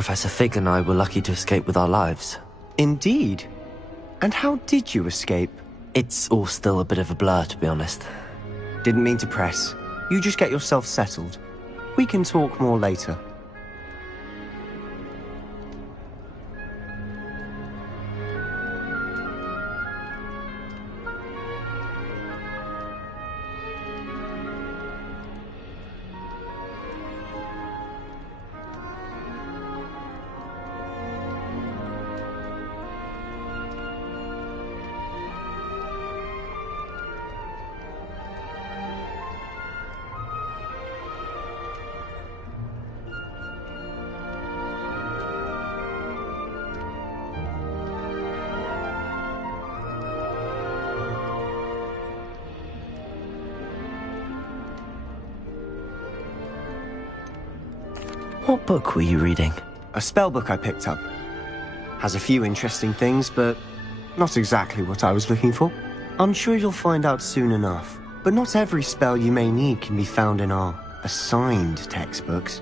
Professor Fig and I were lucky to escape with our lives. Indeed. And how did you escape? It's all still a bit of a blur, to be honest. Didn't mean to press. You just get yourself settled. We can talk more later. What book were you reading? A spellbook I picked up. Has a few interesting things, but not exactly what I was looking for. I'm sure you'll find out soon enough. But not every spell you may need can be found in our assigned textbooks.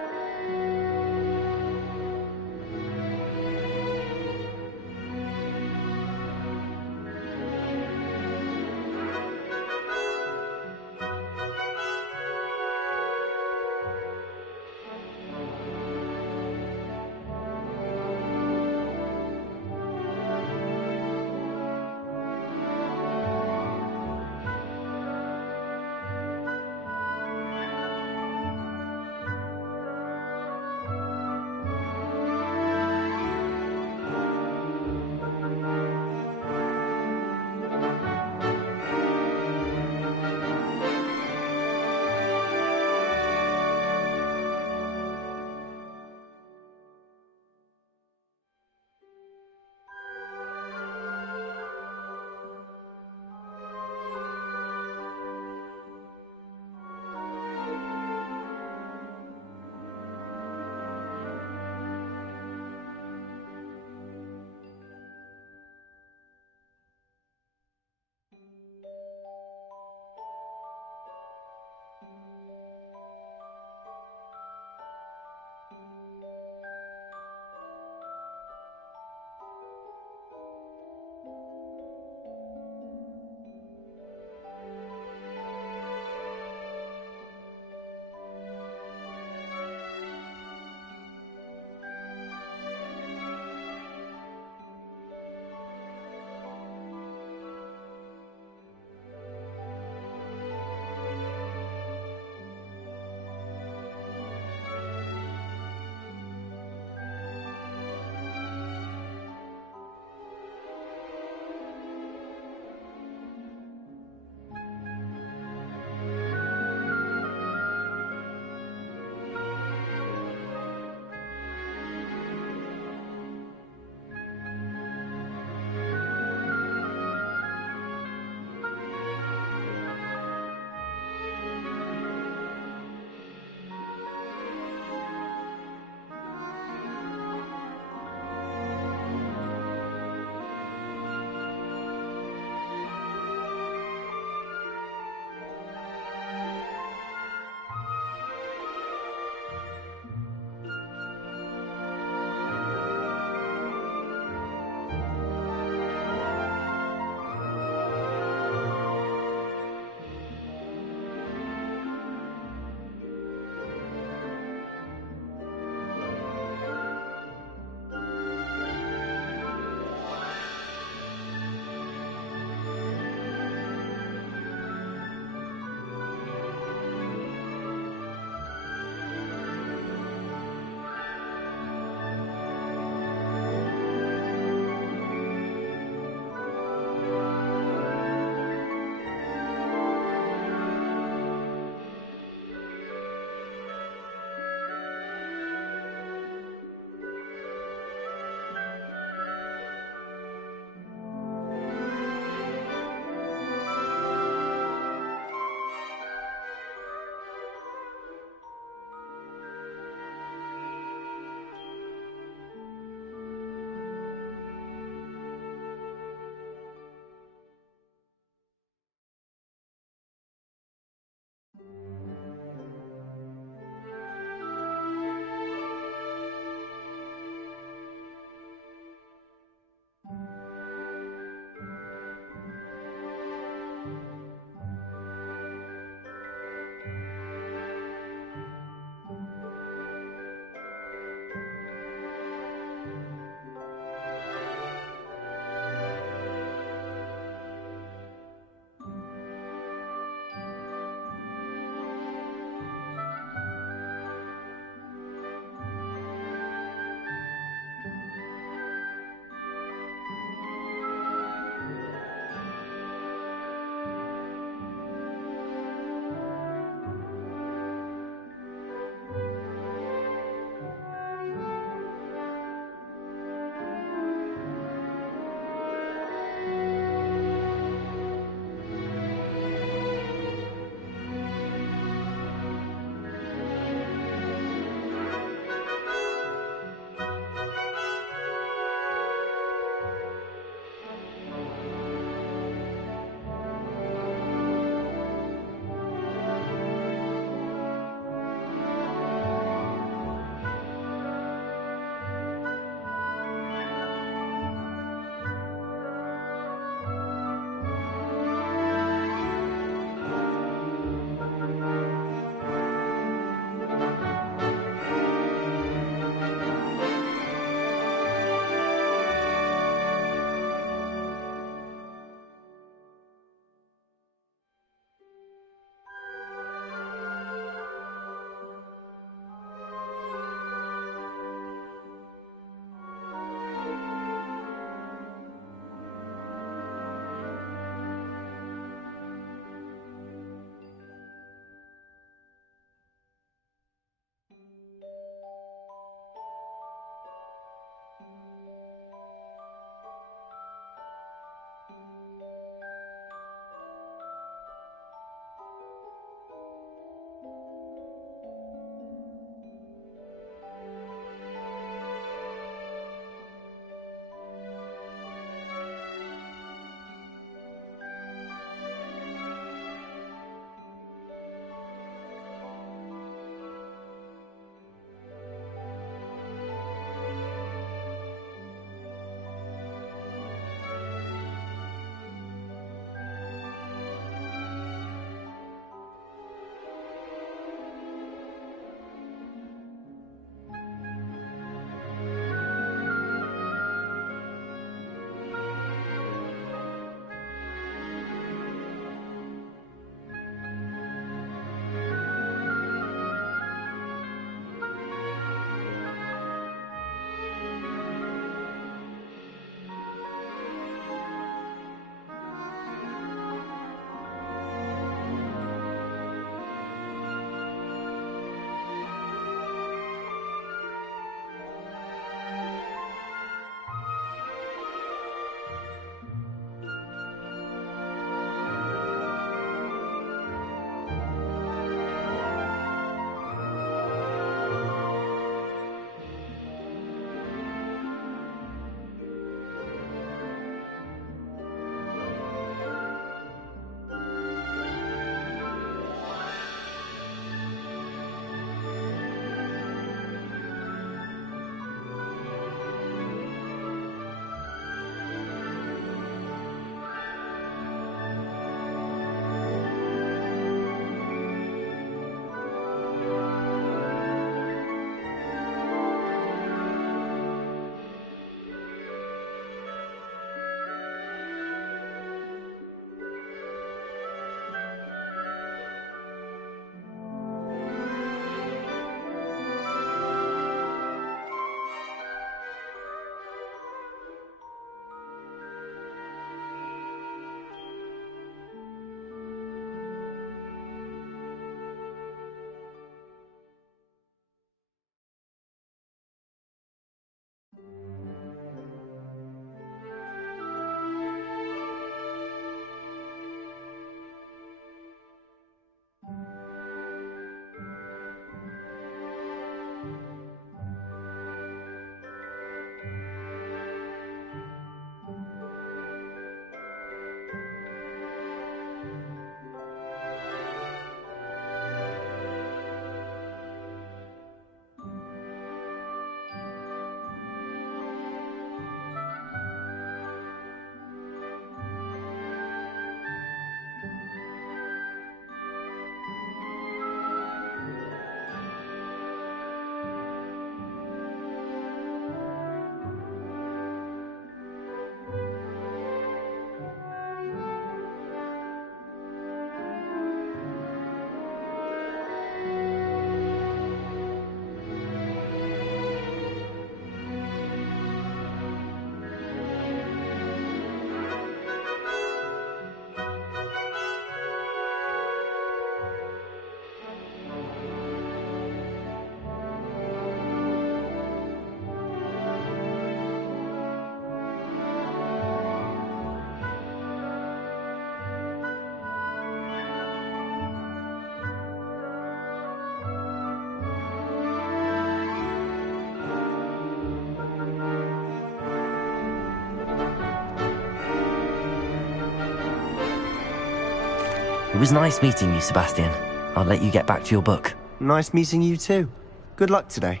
It was nice meeting you, Sebastian. I'll let you get back to your book. Nice meeting you too. Good luck today.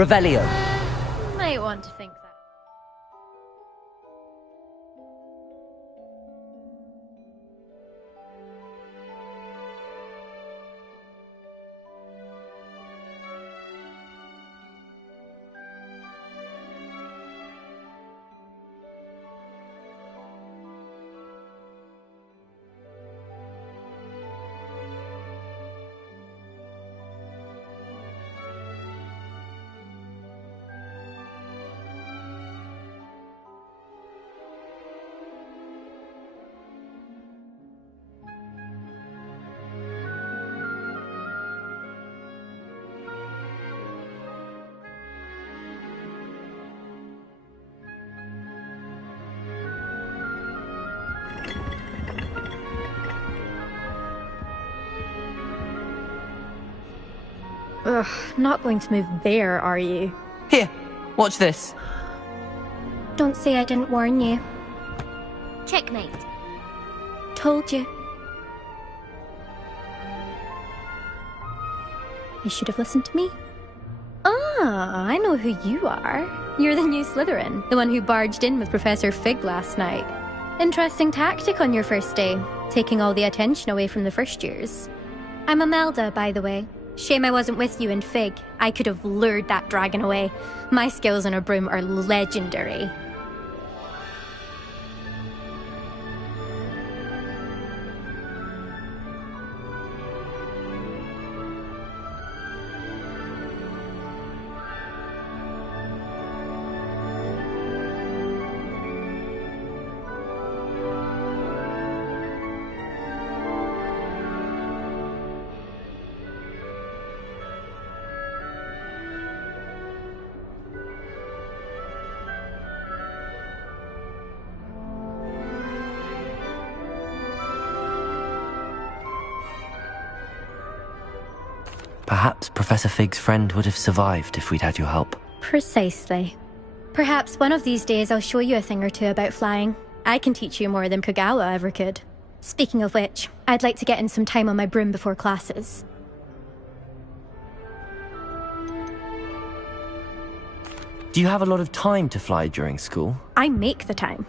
Revelio. Might want to think that. Ugh, not going to move there, are you? Here, watch this. Don't say I didn't warn you. Checkmate. Told you. You should have listened to me. Ah, I know who you are. You're the new Slytherin, the one who barged in with Professor Fig last night. Interesting tactic on your first day, taking all the attention away from the first years. I'm Imelda, by the way. Shame I wasn't with you in Fig. I could have lured that dragon away. My skills on a broom are legendary. Perhaps Professor Fig's friend would have survived if we'd had your help. Precisely. Perhaps one of these days I'll show you a thing or two about flying. I can teach you more than Kogawa ever could. Speaking of which, I'd like to get in some time on my broom before classes. Do you have a lot of time to fly during school? I make the time.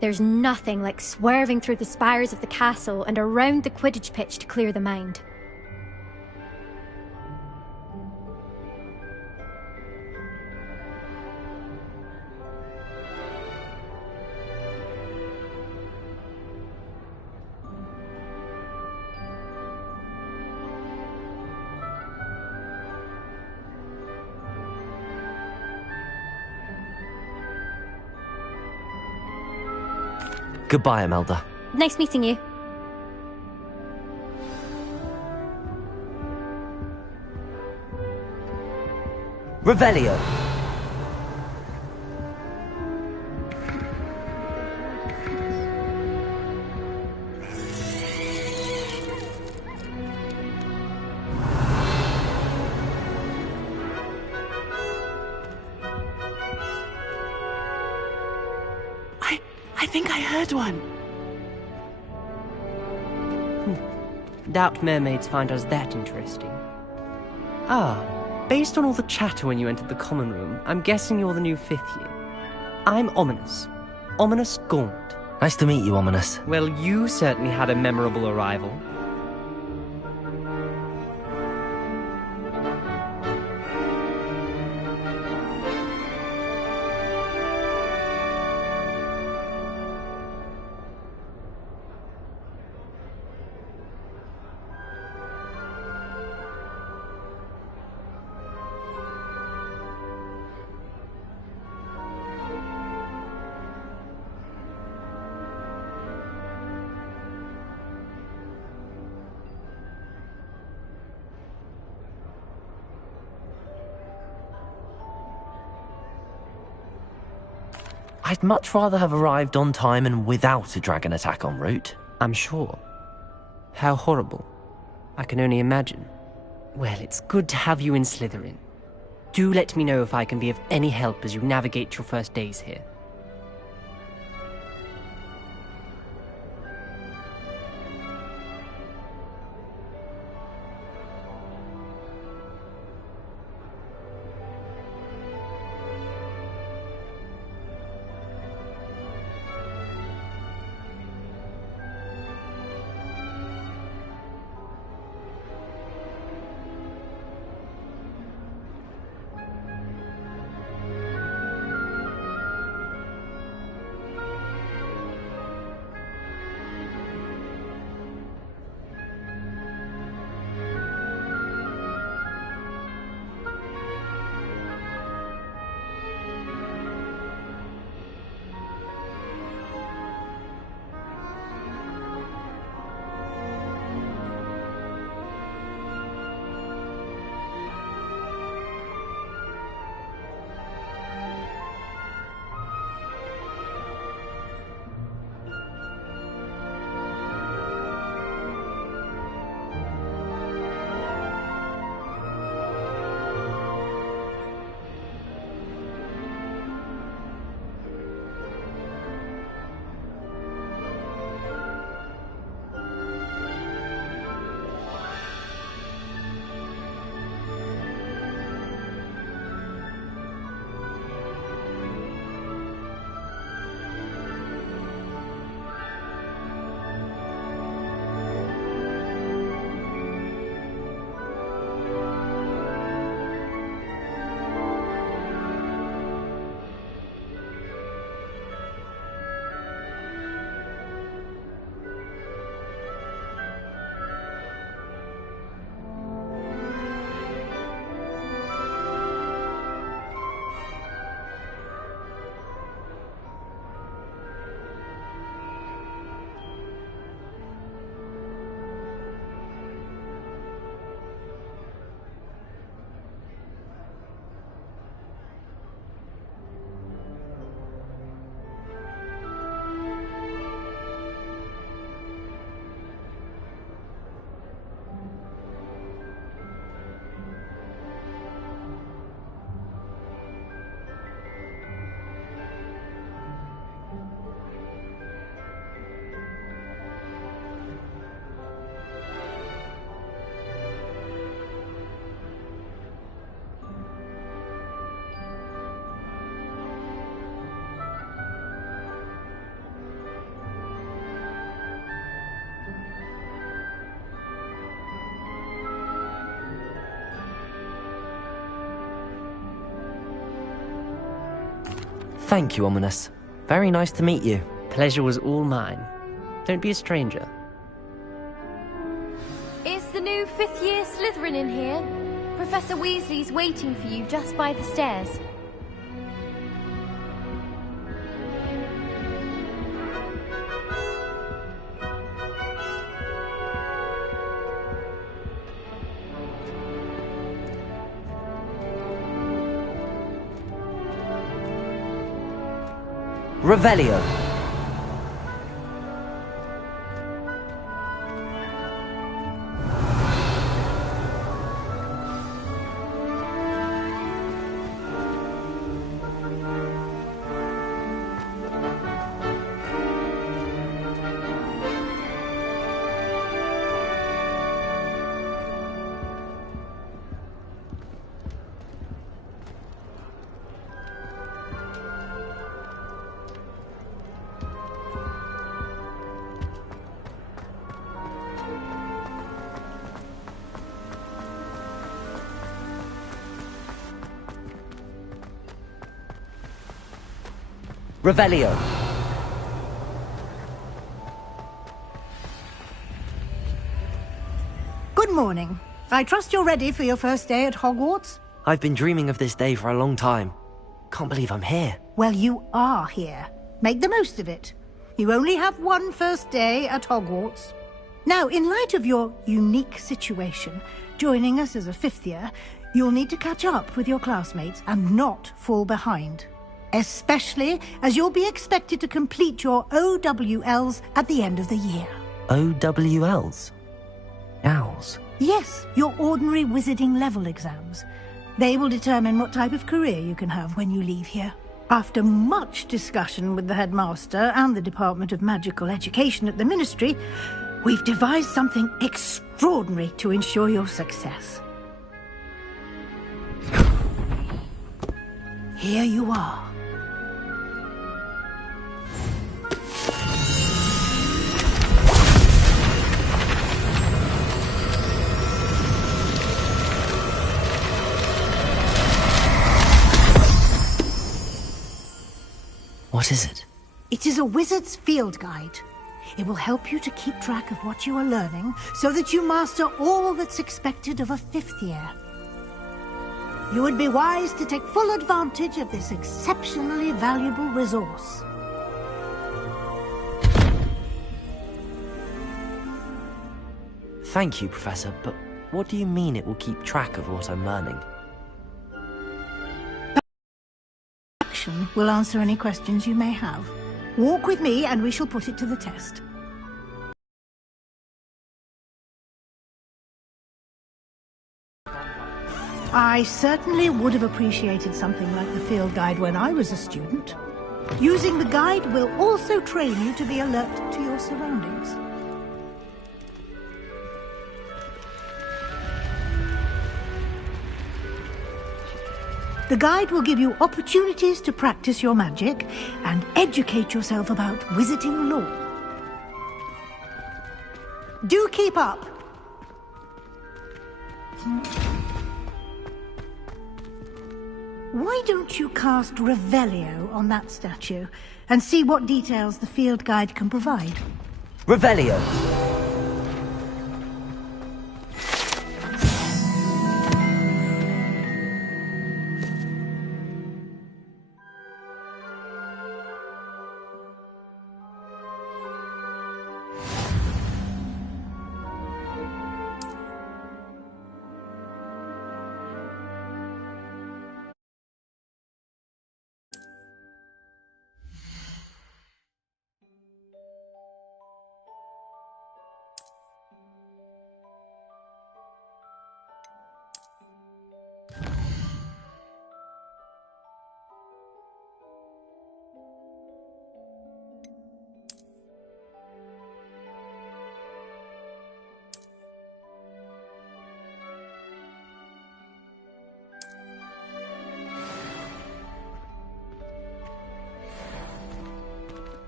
There's nothing like swerving through the spires of the castle and around the Quidditch pitch to clear the mind. Goodbye, Imelda. Nice meeting you. Revelio. I think I heard one. Doubt mermaids find us that interesting. Ah, based on all the chatter when you entered the common room, I'm guessing you're the new 5th year. I'm Ominous. Ominous Gaunt. Nice to meet you, Ominous. Well, you certainly had a memorable arrival. I'd much rather have arrived on time and without a dragon attack en route. I'm sure. How horrible. I can only imagine. Well, it's good to have you in Slytherin. Do let me know if I can be of any help as you navigate your first days here. Thank you, Ominous. Very nice to meet you. Pleasure was all mine. Don't be a stranger. Is the new fifth-year Slytherin in here? Professor Weasley's waiting for you just by the stairs. Revelio. Revelio. Good morning. I trust you're ready for your first day at Hogwarts? I've been dreaming of this day for a long time. Can't believe I'm here. Well, you are here. Make the most of it. You only have one first day at Hogwarts. Now, in light of your unique situation, joining us as a fifth year, you'll need to catch up with your classmates and not fall behind. Especially as you'll be expected to complete your OWLs at the end of the year. OWLs? Owls? Yes, your ordinary wizarding level exams. They will determine what type of career you can have when you leave here. After much discussion with the headmaster and the Department of Magical Education at the Ministry, we've devised something extraordinary to ensure your success. Here you are. What is it? It is a wizard's field guide. It will help you to keep track of what you are learning so that you master all that's expected of a fifth year. You would be wise to take full advantage of this exceptionally valuable resource. Thank you, Professor, but what do you mean it will keep track of what I'm learning? Action will answer any questions you may have. Walk with me and we shall put it to the test. I certainly would have appreciated something like the field guide when I was a student. Using the guide will also train you to be alert to your surroundings. The guide will give you opportunities to practice your magic and educate yourself about wizarding lore. Do keep up! Why don't you cast Revelio on that statue and see what details the field guide can provide? Revelio!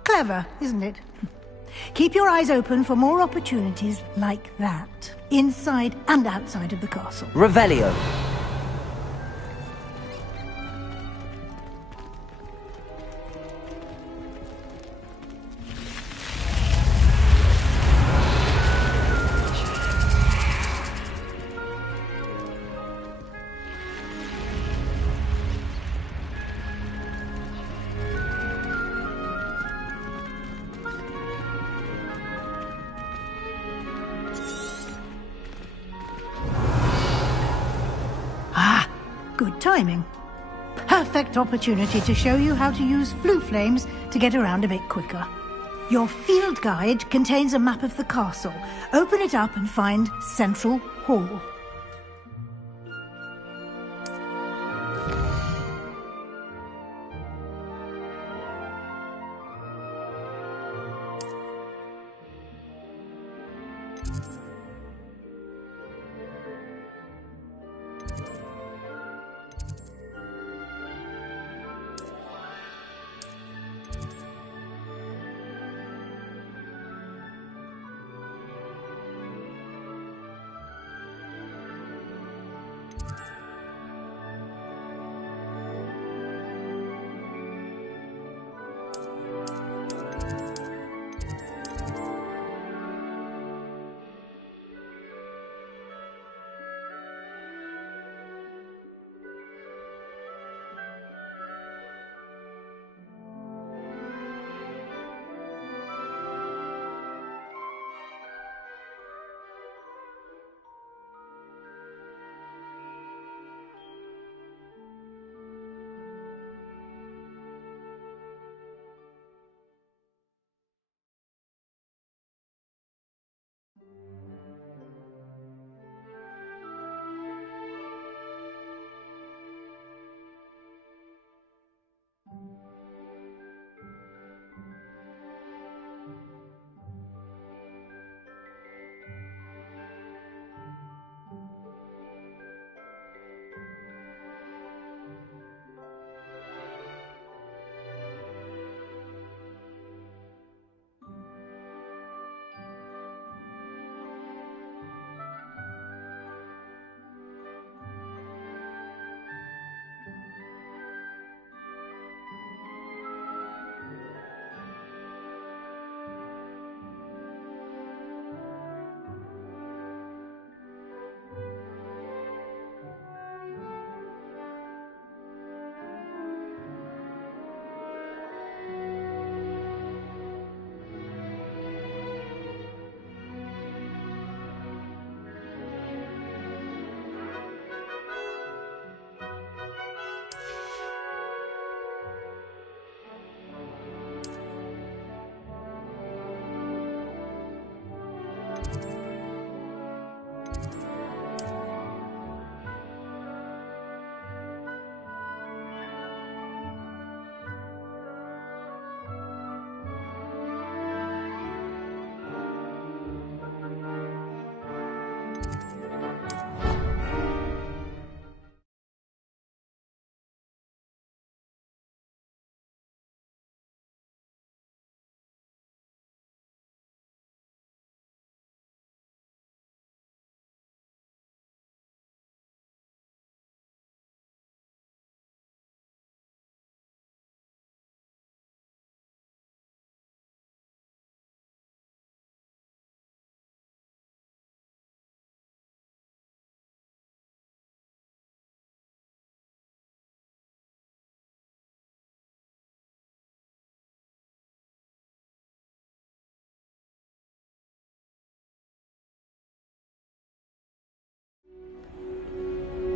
Clever, isn't it? Keep your eyes open for more opportunities like that, inside and outside of the castle. Revelio! timing. Perfect opportunity to show you how to use flue flames to get around a bit quicker. Your field guide contains a map of the castle. Open it up and find Central Hall.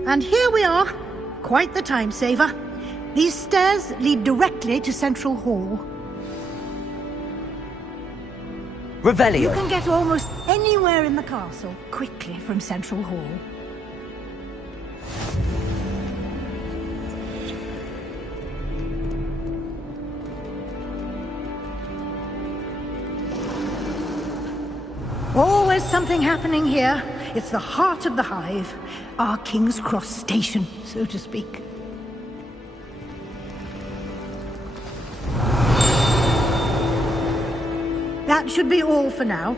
And here we are. Quite the time saver. These stairs lead directly to Central Hall. Revelio. You can get almost anywhere in the castle quickly from Central Hall. Always something happening here. It's the heart of the hive. Our King's Cross station, so to speak. That should be all for now.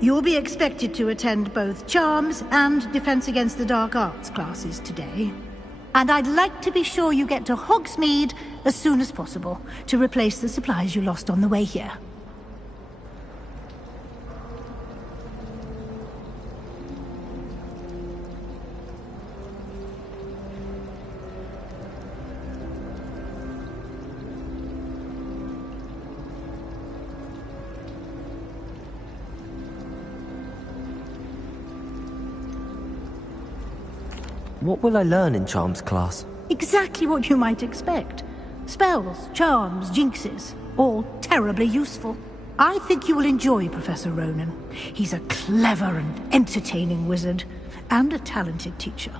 You'll be expected to attend both Charms and Defense Against the Dark Arts classes today. And I'd like to be sure you get to Hogsmeade as soon as possible to replace the supplies you lost on the way here. What will I learn in Charms class? Exactly what you might expect. Spells, charms, jinxes, all terribly useful. I think you will enjoy Professor Ronan. He's a clever and entertaining wizard, and a talented teacher.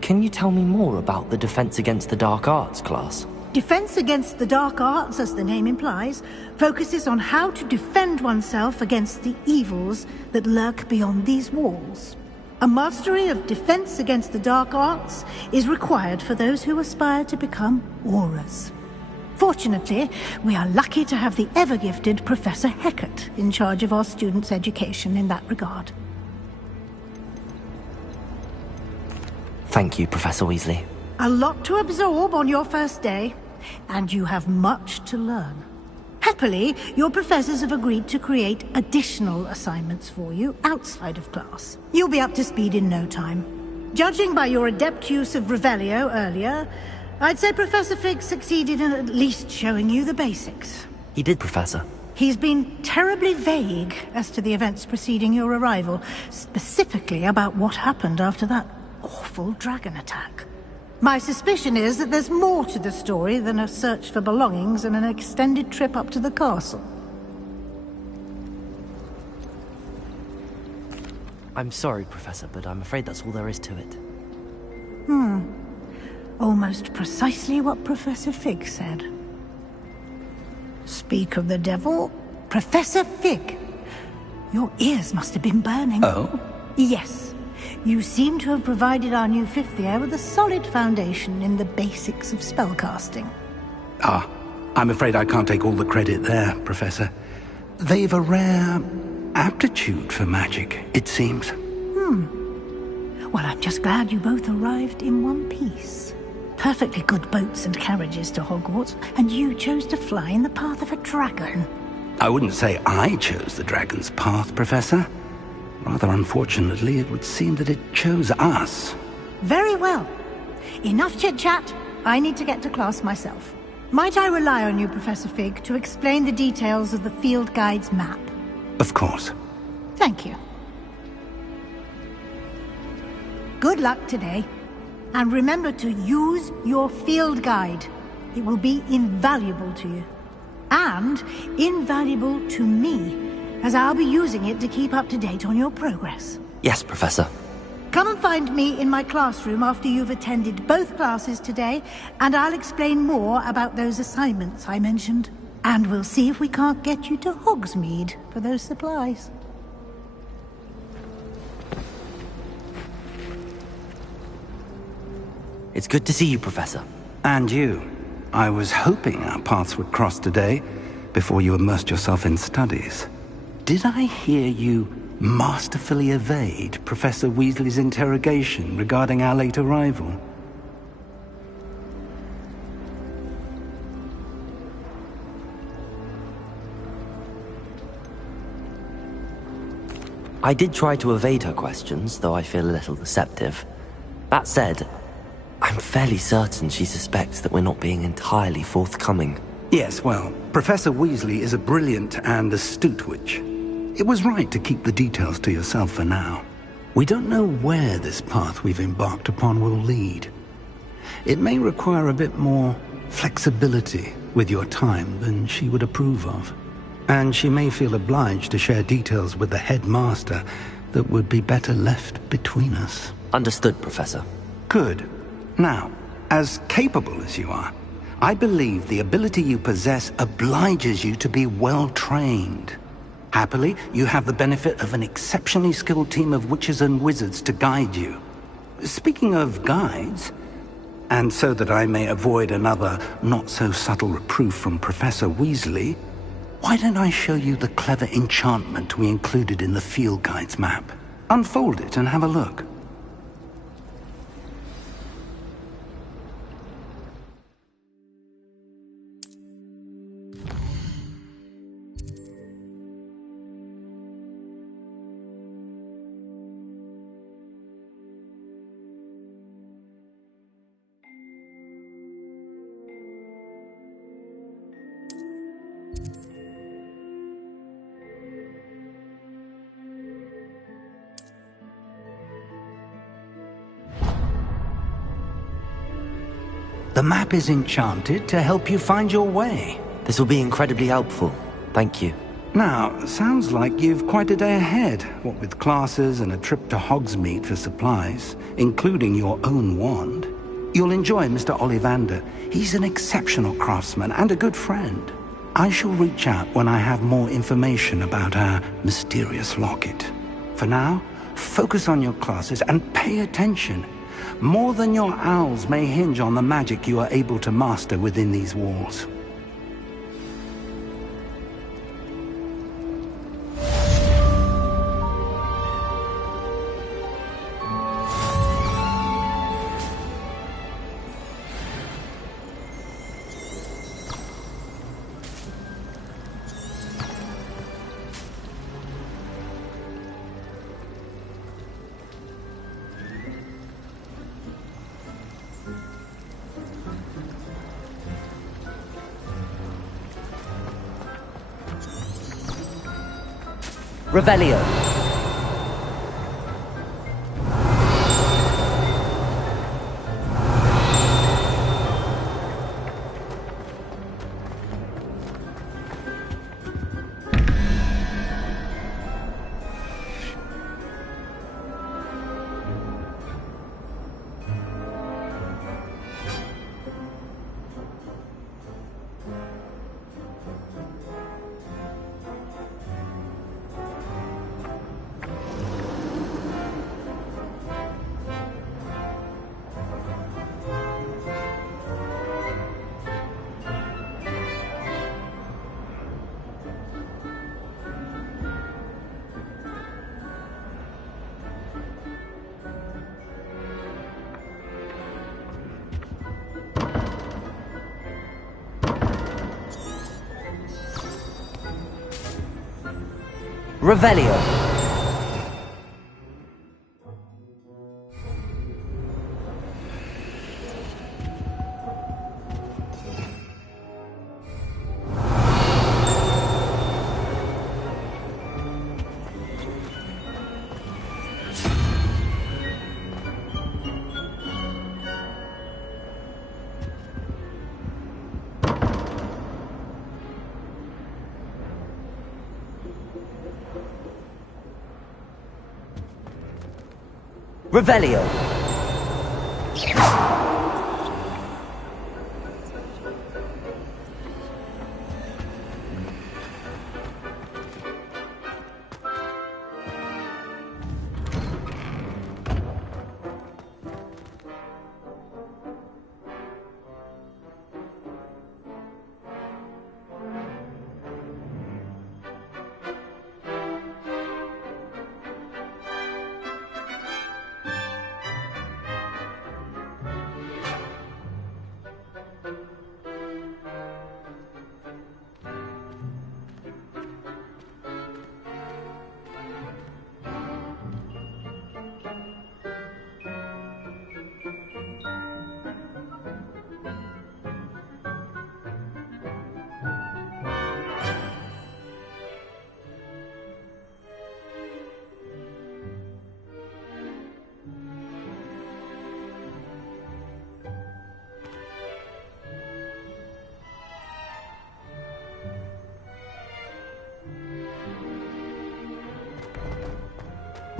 Can you tell me more about the Defense Against the Dark Arts class? Defense Against the Dark Arts, as the name implies, focuses on how to defend oneself against the evils that lurk beyond these walls. A mastery of Defense Against the Dark Arts is required for those who aspire to become Aurors. Fortunately, we are lucky to have the ever-gifted Professor Hecat in charge of our students' education in that regard. Thank you, Professor Weasley. A lot to absorb on your first day, and you have much to learn. Happily, your professors have agreed to create additional assignments for you outside of class. You'll be up to speed in no time. Judging by your adept use of Revelio earlier, I'd say Professor Fig succeeded in at least showing you the basics. He did, Professor. He's been terribly vague as to the events preceding your arrival, specifically about what happened after that awful dragon attack. My suspicion is that there's more to the story than a search for belongings and an extended trip up to the castle. I'm sorry, Professor, but I'm afraid that's all there is to it. Almost precisely what Professor Fig said. Speak of the devil, Professor Fig. Your ears must have been burning. Oh? Yes. You seem to have provided our new fifth year with a solid foundation in the basics of spellcasting. Ah, I'm afraid I can't take all the credit there, Professor. They've a rare aptitude for magic, it seems. Well, I'm just glad you both arrived in one piece. Perfectly good boats and carriages to Hogwarts, and you chose to fly in the path of a dragon. I wouldn't say I chose the dragon's path, Professor. Rather unfortunately, it would seem that it chose us. Very well. Enough chit-chat. I need to get to class myself. Might I rely on you, Professor Fig, to explain the details of the field guide's map? Of course. Thank you. Good luck today. And remember to use your field guide. It will be invaluable to you. And invaluable to me, as I'll be using it to keep up to date on your progress. Yes, Professor. Come and find me in my classroom after you've attended both classes today, and I'll explain more about those assignments I mentioned. And we'll see if we can't get you to Hogsmeade for those supplies. It's good to see you, Professor. And you. I was hoping our paths would cross today, before you immersed yourself in studies. Did I hear you masterfully evade Professor Weasley's interrogation regarding our late arrival? I did try to evade her questions, though I feel a little deceptive. That said, I'm fairly certain she suspects that we're not being entirely forthcoming. Yes, well, Professor Weasley is a brilliant and astute witch. It was right to keep the details to yourself for now. We don't know where this path we've embarked upon will lead. It may require a bit more flexibility with your time than she would approve of. And she may feel obliged to share details with the headmaster that would be better left between us. Understood, Professor. Good. Now, as capable as you are, I believe the ability you possess obliges you to be well-trained. Happily, you have the benefit of an exceptionally skilled team of witches and wizards to guide you. Speaking of guides, and so that I may avoid another not-so-subtle reproof from Professor Weasley, why don't I show you the clever enchantment we included in the field guide's map? Unfold it and have a look. The map is enchanted to help you find your way. This will be incredibly helpful. Thank you. Now, sounds like you've quite a day ahead, what with classes and a trip to Hogsmeade for supplies, including your own wand. You'll enjoy Mr. Ollivander. He's an exceptional craftsman and a good friend. I shall reach out when I have more information about our mysterious locket. For now, focus on your classes and pay attention. More than your owls may hinge on the magic you are able to master within these walls. Revelio. Revelio. Revelio.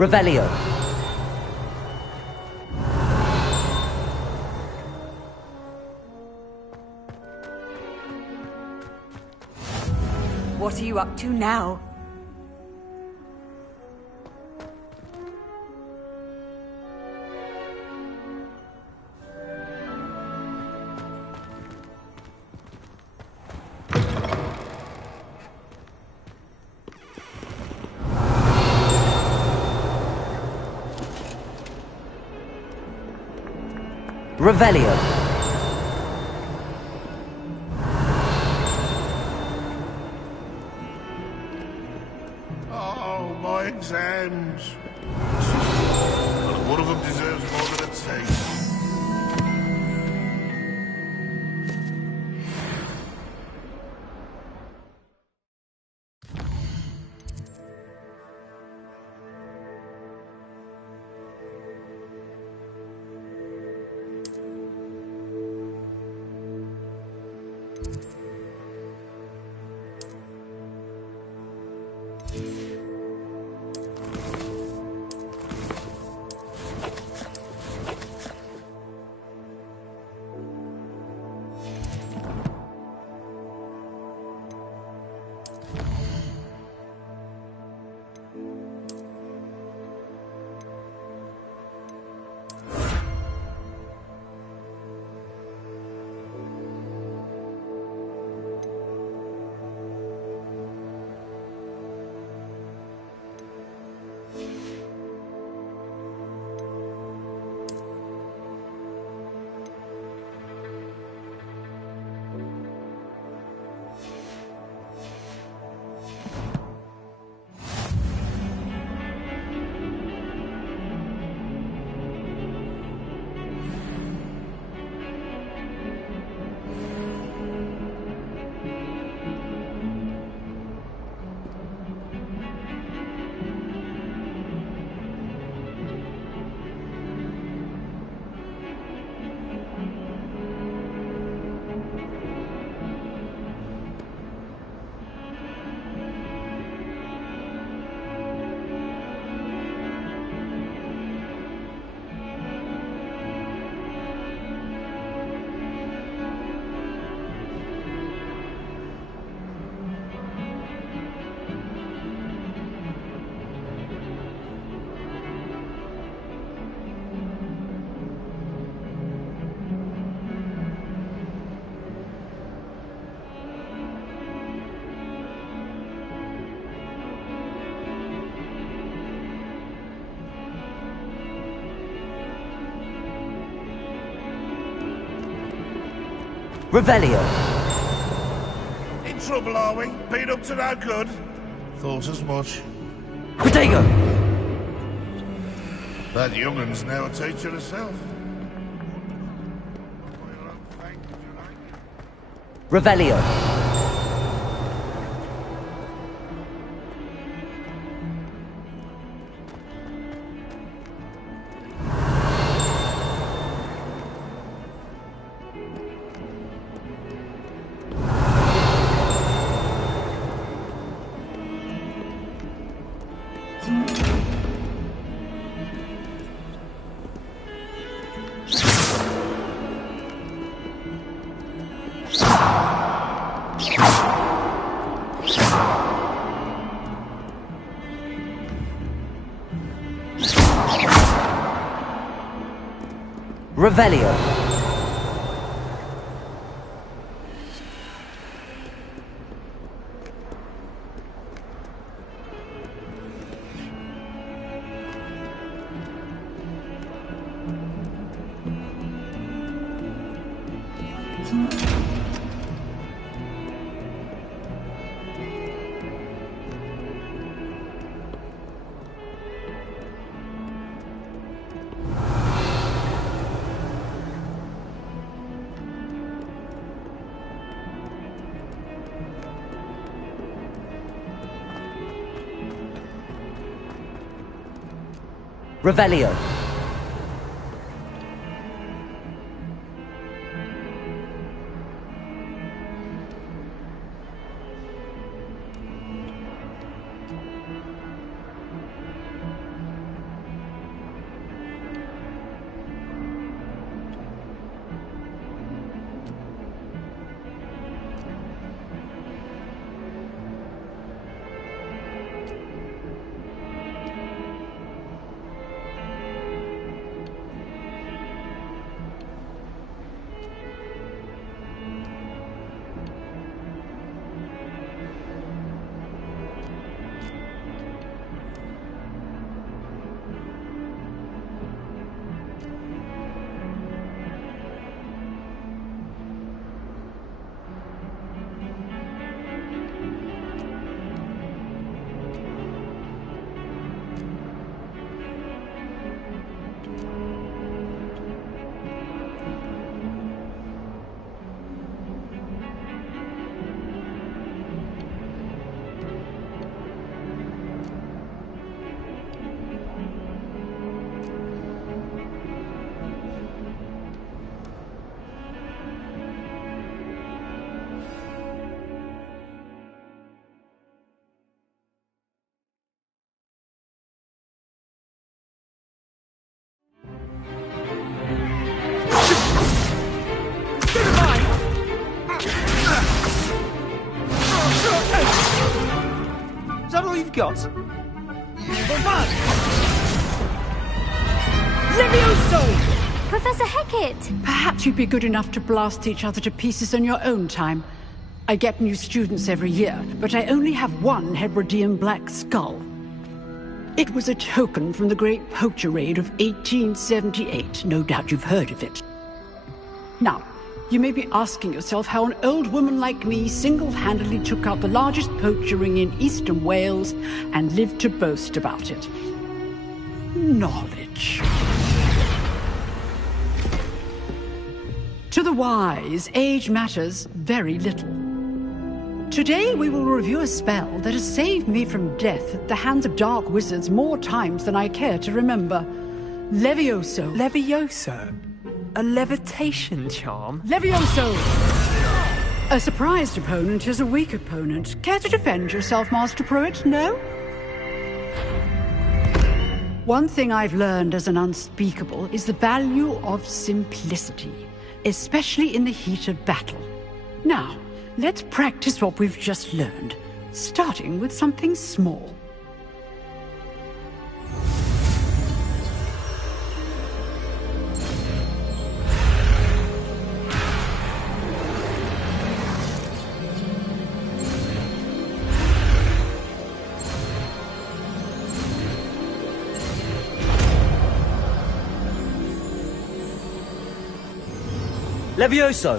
Revelio. What are you up to now? Revelio. Oh, my exams. One of them deserves more than a taste. Revelio. In trouble, are we? Been up to no good? Thought as much. Protego. That young'un's now a teacher herself. Revelio. Revelio. Revelio. Is that all you've got? Levioso! Professor Hecat! Perhaps you'd be good enough to blast each other to pieces in your own time. I get new students every year, but I only have one Hebridean black skull. It was a token from the Great Poacher Raid of 1878. No doubt you've heard of it. Now, you may be asking yourself how an old woman like me single-handedly took out the largest poacher ring in eastern Wales and lived to boast about it. Knowledge. To the wise, age matters very little. Today we will review a spell that has saved me from death at the hands of dark wizards more times than I care to remember. Levioso. Levioso? A levitation charm? Levioso! A surprised opponent is a weak opponent. Care to defend yourself, Master Pruitt? No? One thing I've learned as an unspeakable is the value of simplicity, especially in the heat of battle. Now, let's practice what we've just learned, starting with something small. Levioso!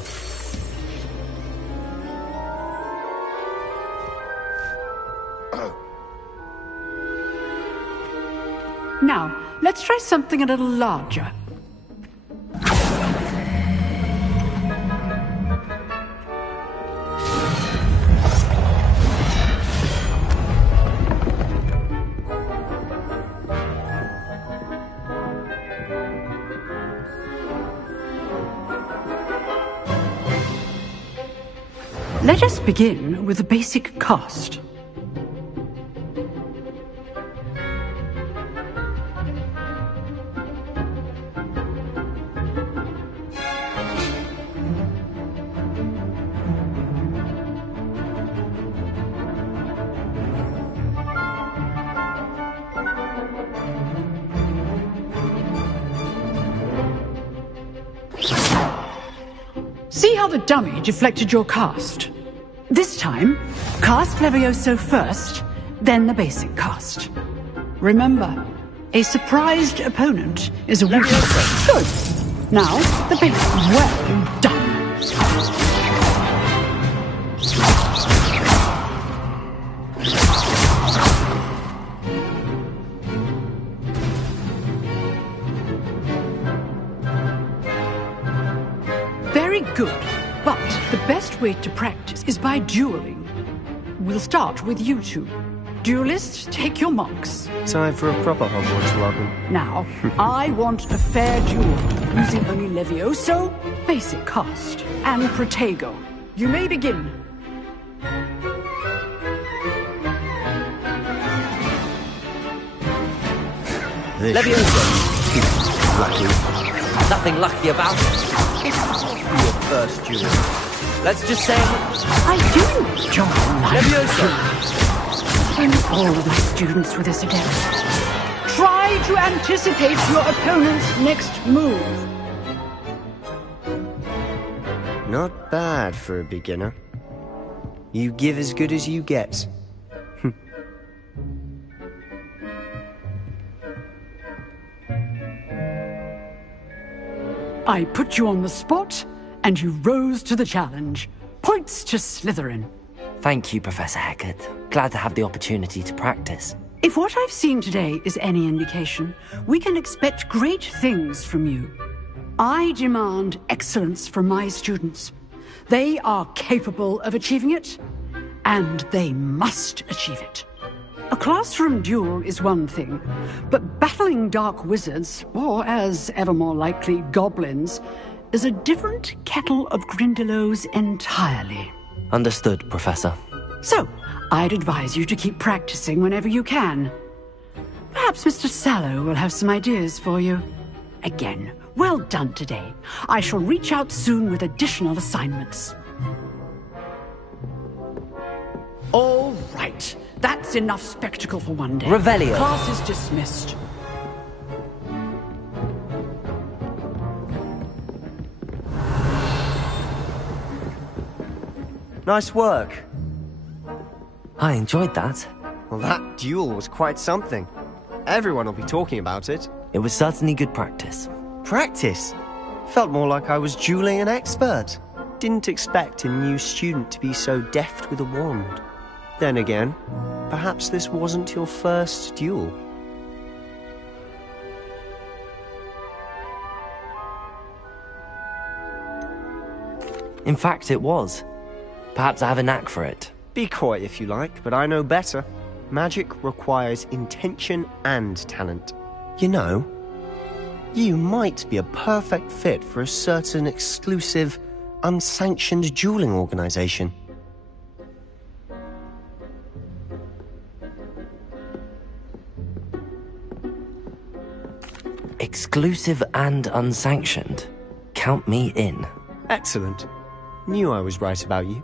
Now, let's try something a little larger. Let us begin with the basic cast. See how the dummy deflected your cast? This time, cast Levioso first, then the basic cast. Remember, a surprised opponent is a weakness. Good. Now, the basic. Well done. Very good. But the best way to practice is by dueling. We'll start with you two. Duelists, take your marks. Time for a proper Hogwarts welcome. Now, I want a fair duel, using only Levioso, basic cast, and Protego. You may begin. Levioso. Lucky. Nothing lucky about it. Your first duel. Let's just say I do enjoy life. Levioso. And all of my students with this again. Try to anticipate your opponent's next move. Not bad for a beginner. You give as good as you get. I put you on the spot, and you rose to the challenge. Points to Slytherin. Thank you, Professor Hecat. Glad to have the opportunity to practice. If what I've seen today is any indication, we can expect great things from you. I demand excellence from my students. They are capable of achieving it, and they must achieve it. A classroom duel is one thing, but battling dark wizards, or as ever more likely, goblins, is a different kettle of Grindylows entirely. Understood, Professor. So, I'd advise you to keep practicing whenever you can. Perhaps Mr. Sallow will have some ideas for you. Again, well done today. I shall reach out soon with additional assignments. All right. That's enough spectacle for one day. Revelio. Class is dismissed. Nice work. I enjoyed that. Well, that duel was quite something. Everyone will be talking about it. It was certainly good practice. Practice? Felt more like I was dueling an expert. Didn't expect a new student to be so deft with a wand. Then again, perhaps this wasn't your first duel. In fact, it was. Perhaps I have a knack for it. Be coy if you like, but I know better. Magic requires intention and talent. You know, you might be a perfect fit for a certain exclusive, unsanctioned dueling organization. Exclusive and unsanctioned. Count me in. Excellent. Knew I was right about you.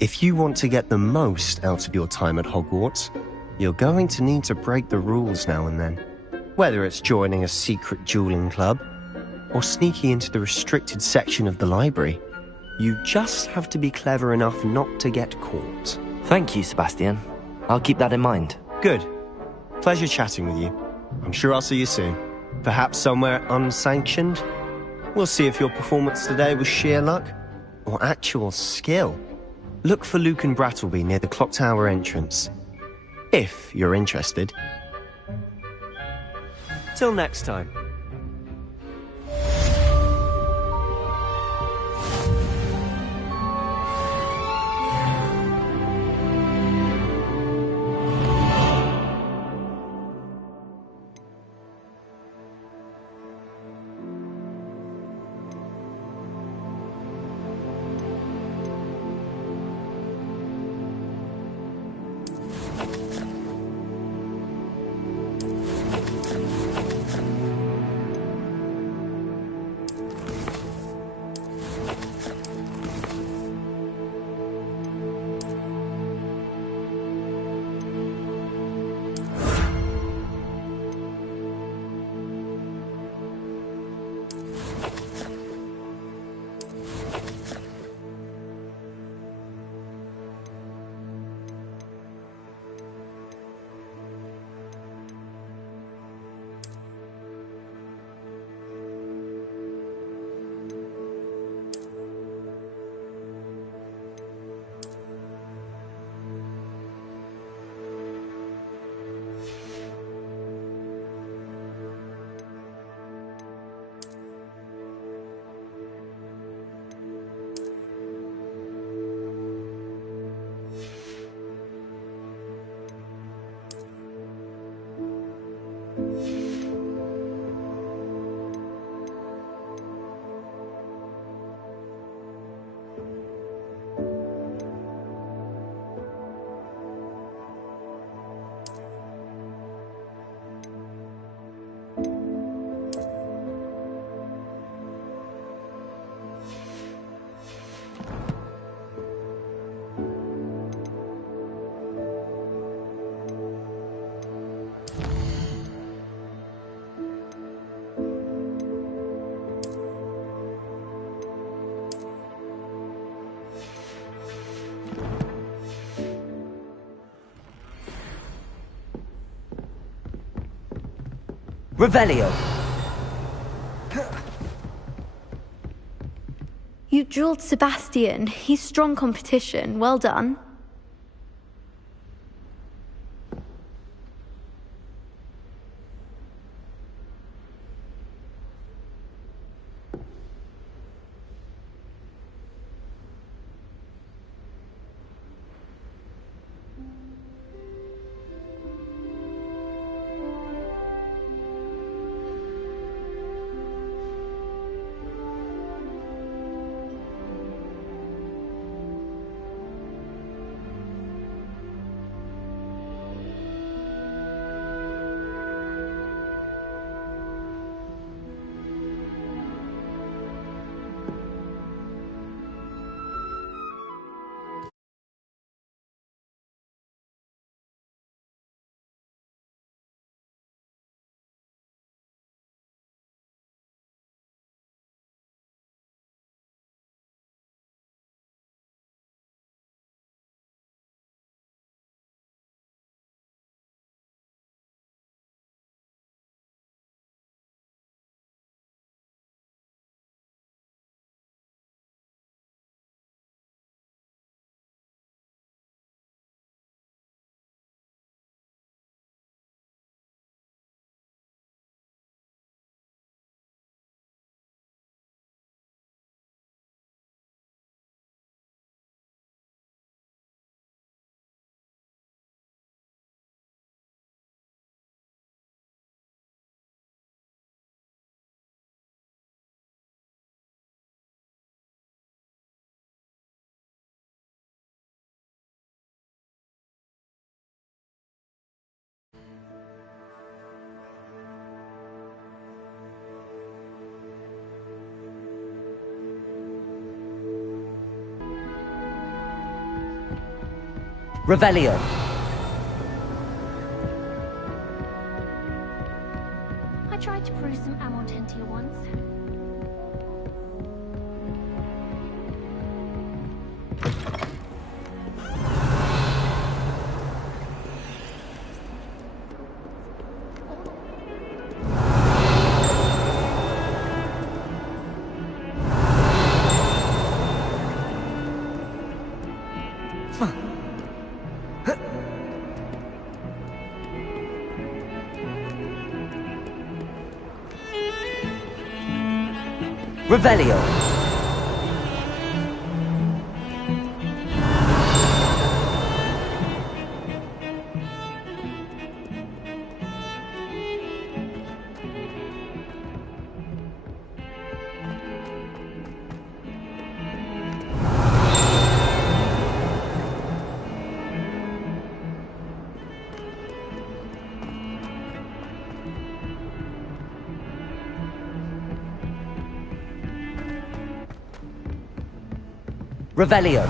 If you want to get the most out of your time at Hogwarts, you're going to need to break the rules now and then. Whether it's joining a secret dueling club, or sneaking into the restricted section of the library, you just have to be clever enough not to get caught. Thank you, Sebastian. I'll keep that in mind. Good. Pleasure chatting with you. I'm sure I'll see you soon. Perhaps somewhere unsanctioned? We'll see if your performance today was sheer luck, or actual skill. Look for Luke and Brattleby near the clock tower entrance. If you're interested. Till next time. Revelio! You drilled Sebastian. He's strong competition. Well done. Revelio! I tried to brew some Amortentia once. Revelio. Revelio.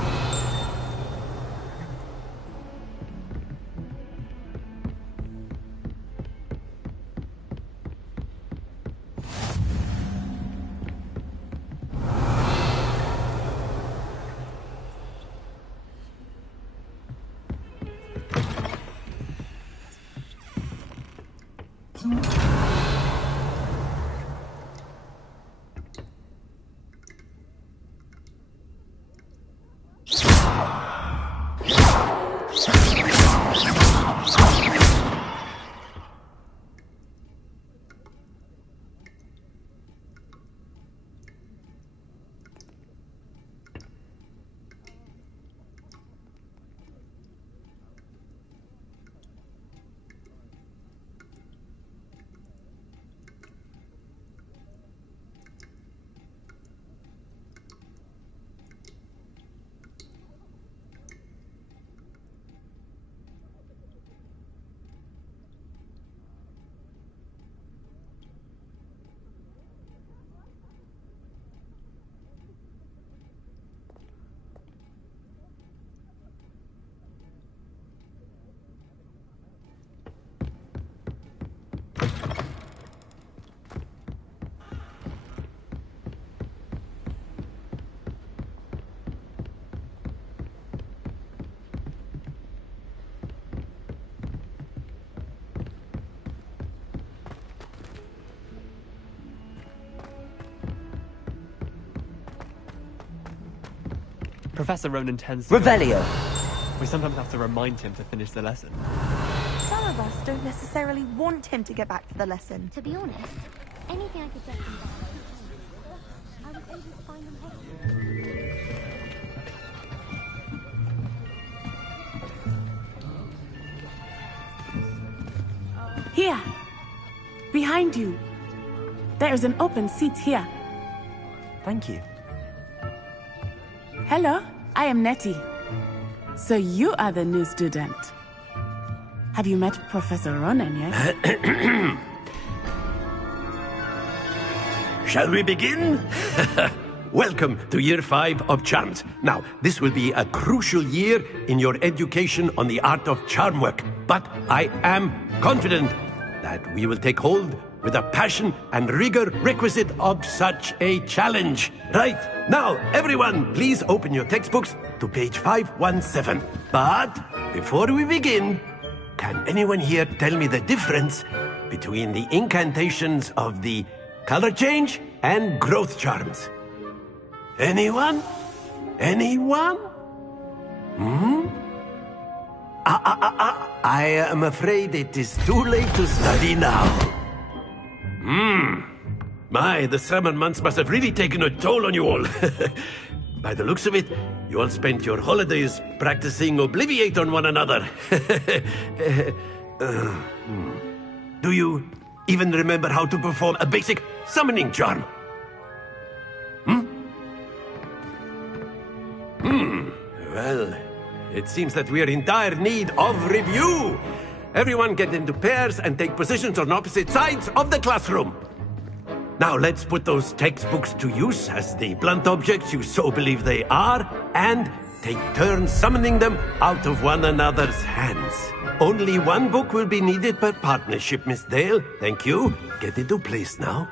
Professor Ronan tends to... Revelio. We sometimes have to remind him to finish the lesson. Some of us don't necessarily want him to get back to the lesson. To be honest, anything I could get from that, I was able to find them helpful. Here! Behind you! There is an open seat here. Thank you. Hello, I am Nettie. So you are the new student. Have you met Professor Ronan yet? Shall we begin? Welcome to Year 5 of Charms. Now, this will be a crucial year in your education on the art of charm work, but I am confident that we will take hold with the passion and rigor requisite of such a challenge. Right, now, everyone, please open your textbooks to page 517. But before we begin, can anyone here tell me the difference between the incantations of the color change and growth charms? Anyone? Anyone? I am afraid it is too late to study now. My, the summer months must have really taken a toll on you all. By the looks of it, you all spent your holidays practicing Obliviate on one another. Do you even remember how to perform a basic summoning charm? Well, it seems that we are in dire need of review. Everyone get into pairs and take positions on opposite sides of the classroom. Now let's put those textbooks to use as the blunt objects you so believe they are, and take turns summoning them out of one another's hands. Only one book will be needed per partnership, Miss Dale. Thank you. Get into place now.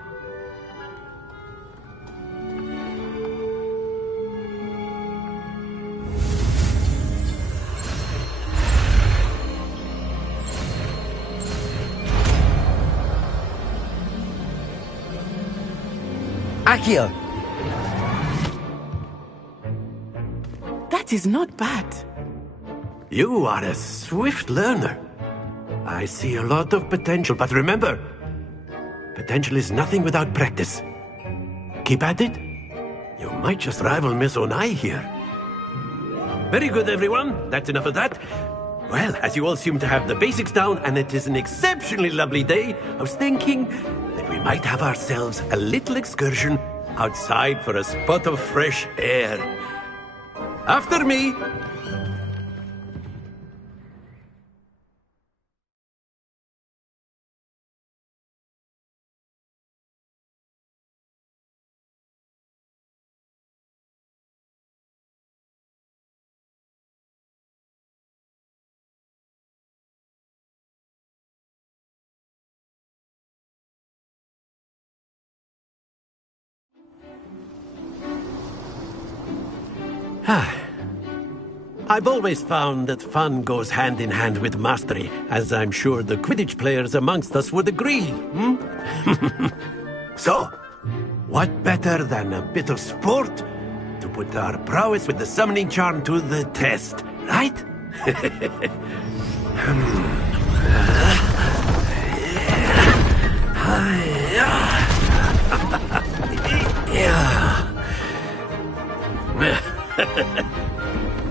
Accio! That is not bad. You are a swift learner. I see a lot of potential, but remember, potential is nothing without practice. keep at it. You might just rival Miss Onai here. Very good, everyone. That's enough of that. Well, as you all seem to have the basics down, and it is an exceptionally lovely day, I was thinking that we might have ourselves a little excursion outside for a spot of fresh air. After me! I've always found that fun goes hand in hand with mastery, as I'm sure the Quidditch players amongst us would agree. So, what better than a bit of sport to put our prowess with the summoning charm to the test, right?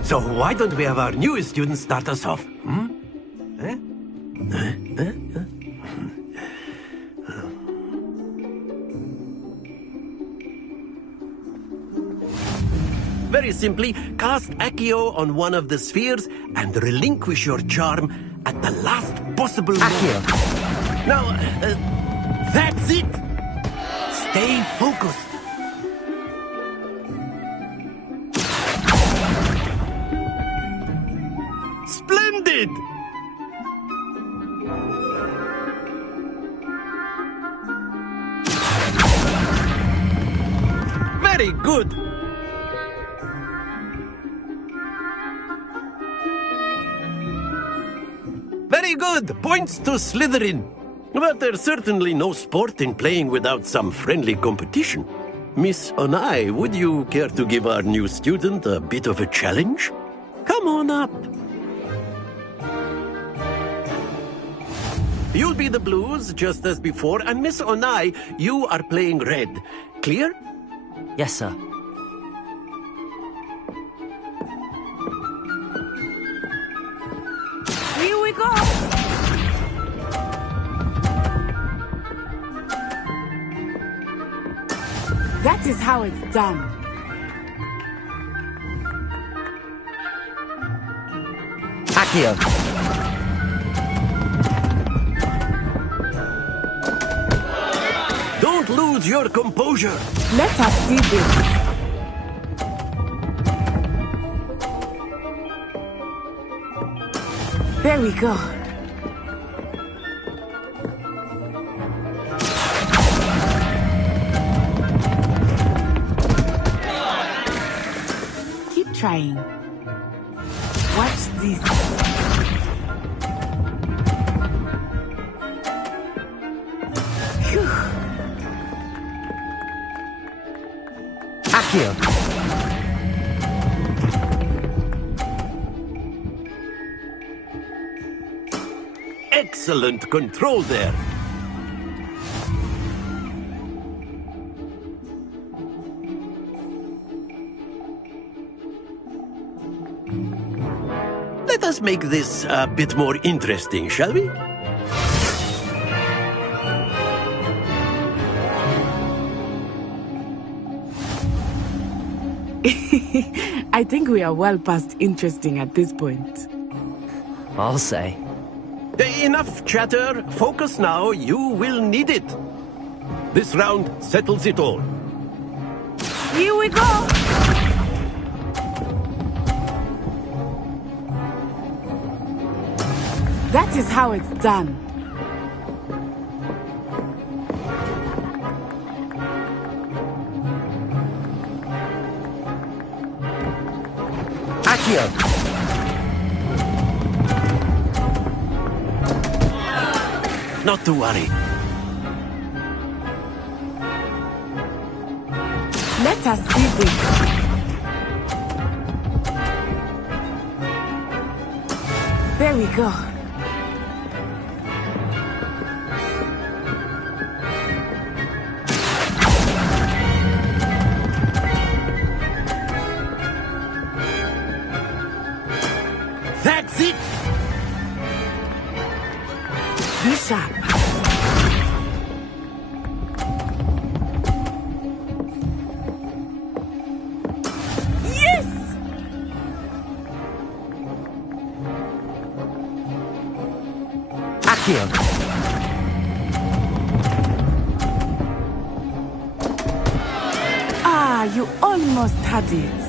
So why don't we have our newest student start us off? Very simply, cast Accio on one of the spheres and relinquish your charm at the last possible moment. Now, that's it! Stay focused. Splendid! Very good! Very good! Points to Slytherin. But there's certainly no sport in playing without some friendly competition. Miss Onai, would you care to give our new student a bit of a challenge? Come on up. You'll be the blues, just as before, and Miss Onai, you are playing red. Clear? Yes, sir. Here we go! That is how it's done. Accio. Don't lose your composure. Let us see this. There we go. Keep trying. Watch this. Phew. Accio. Excellent control there. Let us make this a bit more interesting, shall we? I think we are well past interesting at this point. I'll say. Enough chatter. Focus now. You will need it. This round settles it all. Here we go! That is how it's done. Accio. Not to worry. Let us see this. There we go. Accio! Ah, you almost had it.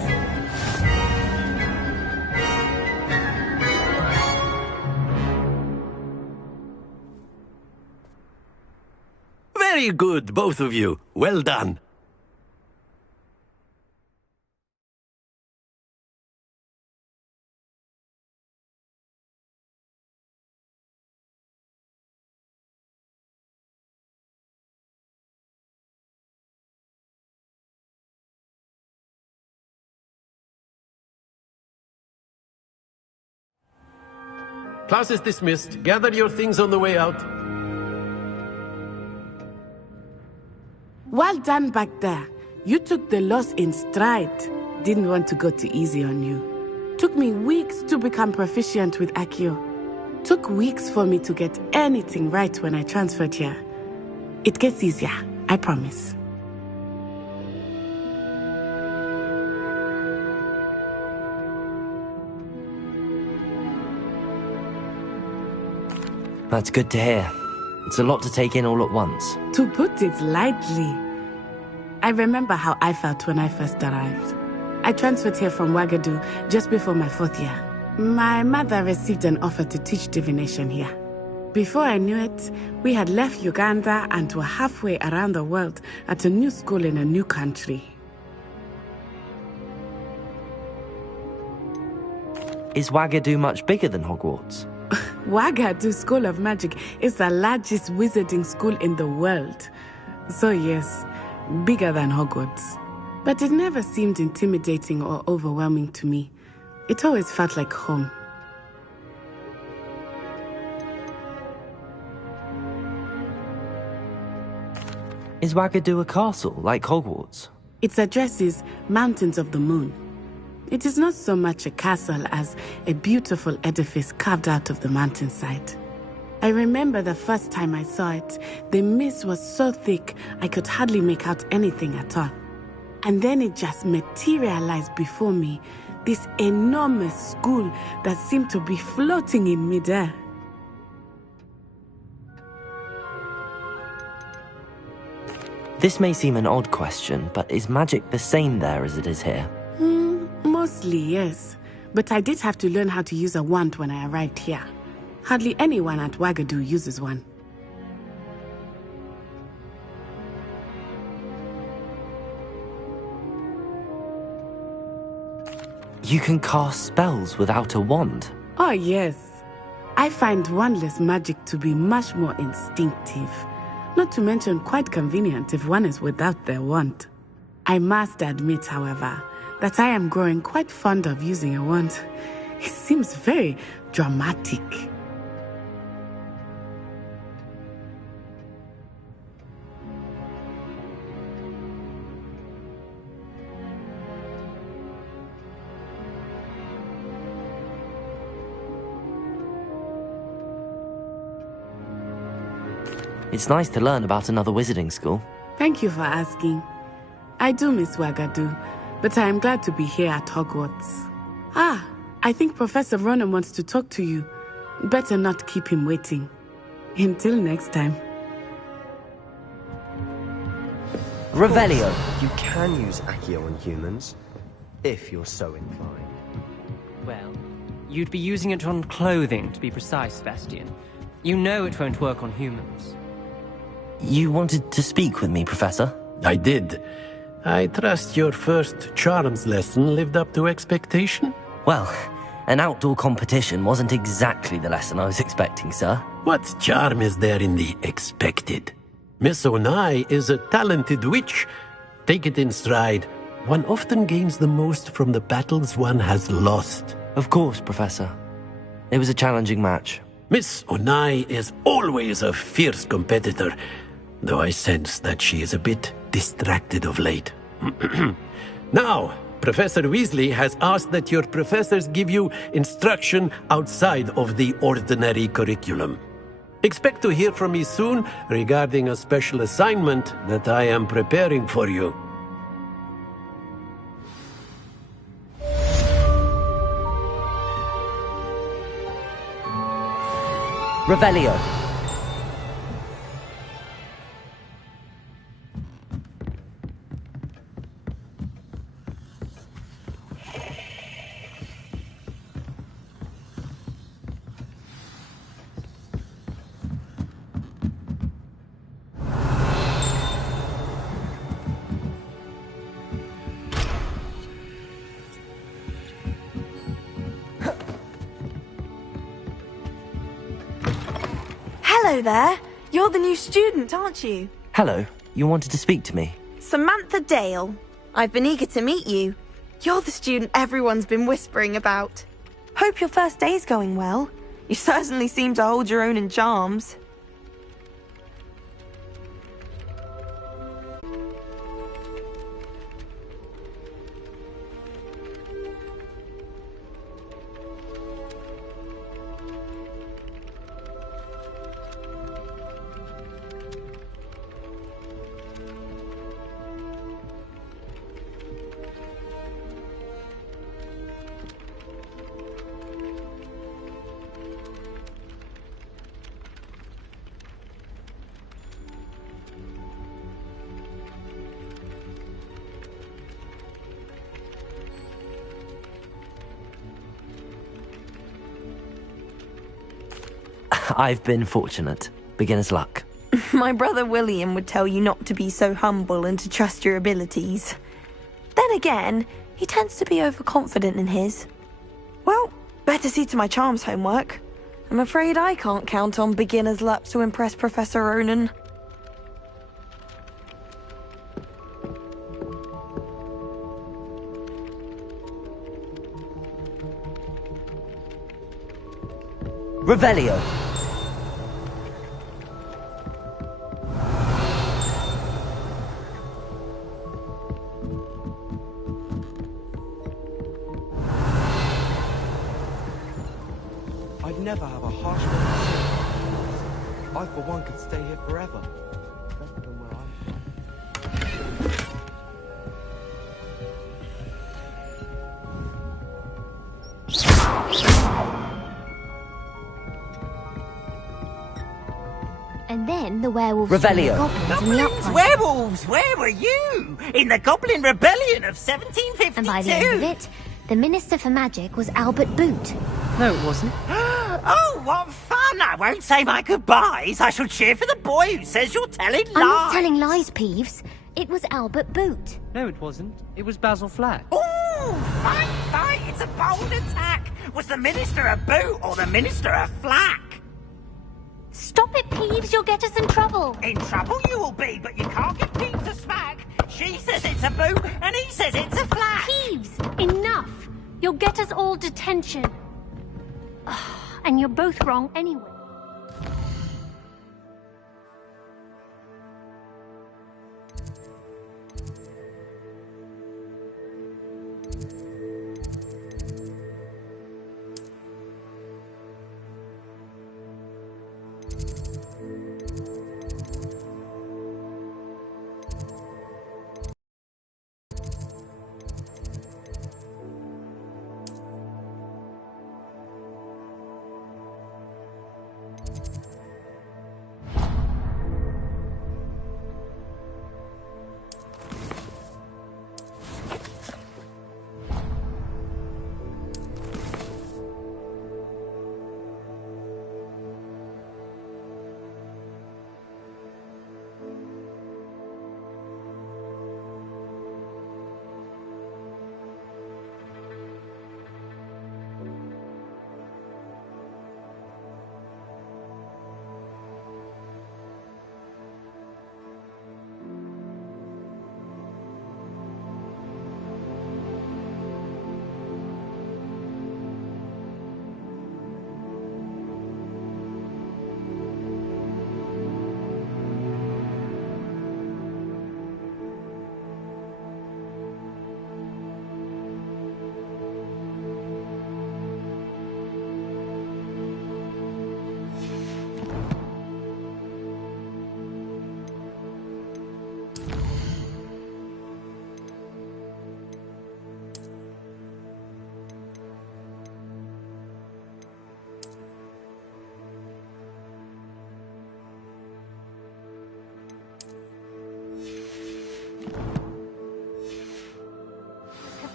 Very good, both of you. Well done. Class is dismissed. Gather your things on the way out. Well done back there. You took the loss in stride. Didn't want to go too easy on you. Took me weeks to become proficient with Accio. Took weeks for me to get anything right when I transferred here. It gets easier, I promise. That's good to hear. It's a lot to take in all at once. To put it lightly, I remember how I felt when I first arrived. I transferred here from Wagadu just before my 4th year. My mother received an offer to teach divination here. Before I knew it, we had left Uganda and were halfway around the world at a new school in a new country. Is Wagadu much bigger than Hogwarts? Wagadu School of Magic is the largest wizarding school in the world. So yes, bigger than Hogwarts. But it never seemed intimidating or overwhelming to me. It always felt like home. Is Wagadu a castle, like Hogwarts? Its address is Mountains of the Moon. It is not so much a castle as a beautiful edifice carved out of the mountainside. I remember the first time I saw it, the mist was so thick I could hardly make out anything at all. And then it just materialized before me, this enormous school that seemed to be floating in midair. This may seem an odd question, but is magic the same there as it is here? Mostly, yes. But I did have to learn how to use a wand when I arrived here. Hardly anyone at Wagadu uses one. You can cast spells without a wand? Oh, yes. I find wandless magic to be much more instinctive. Not to mention quite convenient if one is without their wand. I must admit, however, that I am growing quite fond of using a wand. It seems very dramatic. It's nice to learn about another wizarding school. Thank you for asking. I do miss Wagadu, but I am glad to be here at Hogwarts. Ah, I think Professor Ronan wants to talk to you. Better not keep him waiting. Until next time. Revelio! You can use Accio on humans, if you're so inclined. Well, you'd be using it on clothing, to be precise, Sebastian. You know it won't work on humans. You wanted to speak with me, Professor? I did. I trust your first charms lesson lived up to expectation? Well, an outdoor competition wasn't exactly the lesson I was expecting, sir. What charm is there in the expected? Miss Onai is a talented witch. Take it in stride. One often gains the most from the battles one has lost. Of course, Professor. It was a challenging match. Miss Onai is always a fierce competitor, though I sense that she is a bit distracted of late. Now, Professor Weasley has asked that your professors give you instruction outside of the ordinary curriculum. Expect to hear from me soon regarding a special assignment that I am preparing for you. Revelio! Hello there. You're the new student, aren't you? Hello, you wanted to speak to me? Samantha Dale. I've been eager to meet you. You're the student everyone's been whispering about. Hope your first day's going well. You certainly seem to hold your own in charms. I've been fortunate. Beginner's luck. My brother William would tell you not to be so humble and to trust your abilities. Then again, he tends to be overconfident in his. Well, better see to my charms homework. I'm afraid I can't count on beginner's luck to impress Professor Ronan. Revelio. I'd never have a harsh word to say. I, for one, could stay here forever. Better than where I'm And then the werewolves Revelio. joined the goblins in the uprising. Werewolves, where were you? In the Goblin Rebellion of 1752. And by the end of it, the Minister for Magic was Albert Boot. No, it wasn't. Oh, what fun! I won't say my goodbyes. I shall cheer for the boy who says you're telling lies. I'm not telling lies, Peeves. It was Albert Boot. No, it wasn't. It was Basil Flack. Ooh, fight! It's a bold attack. Was the Minister a boot or the Minister a flack? Stop it, Peeves. You'll get us in trouble. In trouble you will be, but you can't give Peeves a smack. She says it's a boot, and he says it's a flack. Peeves, enough. You'll get us all detention. And you're both wrong anyway.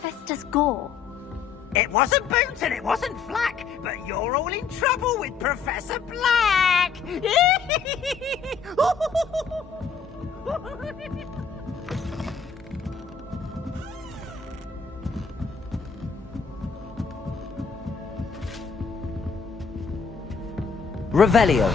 Festus Gore. It wasn't Boot and it wasn't Flack, but you're all in trouble with Professor Black. Revelio.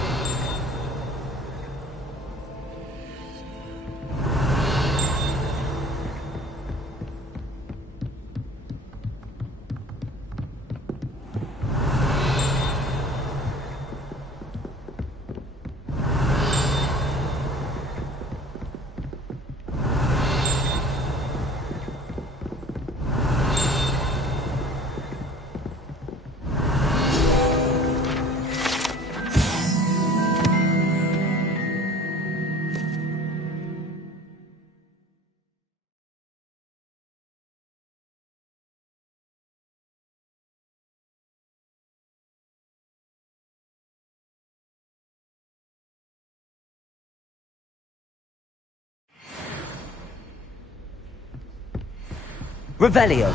Revelio.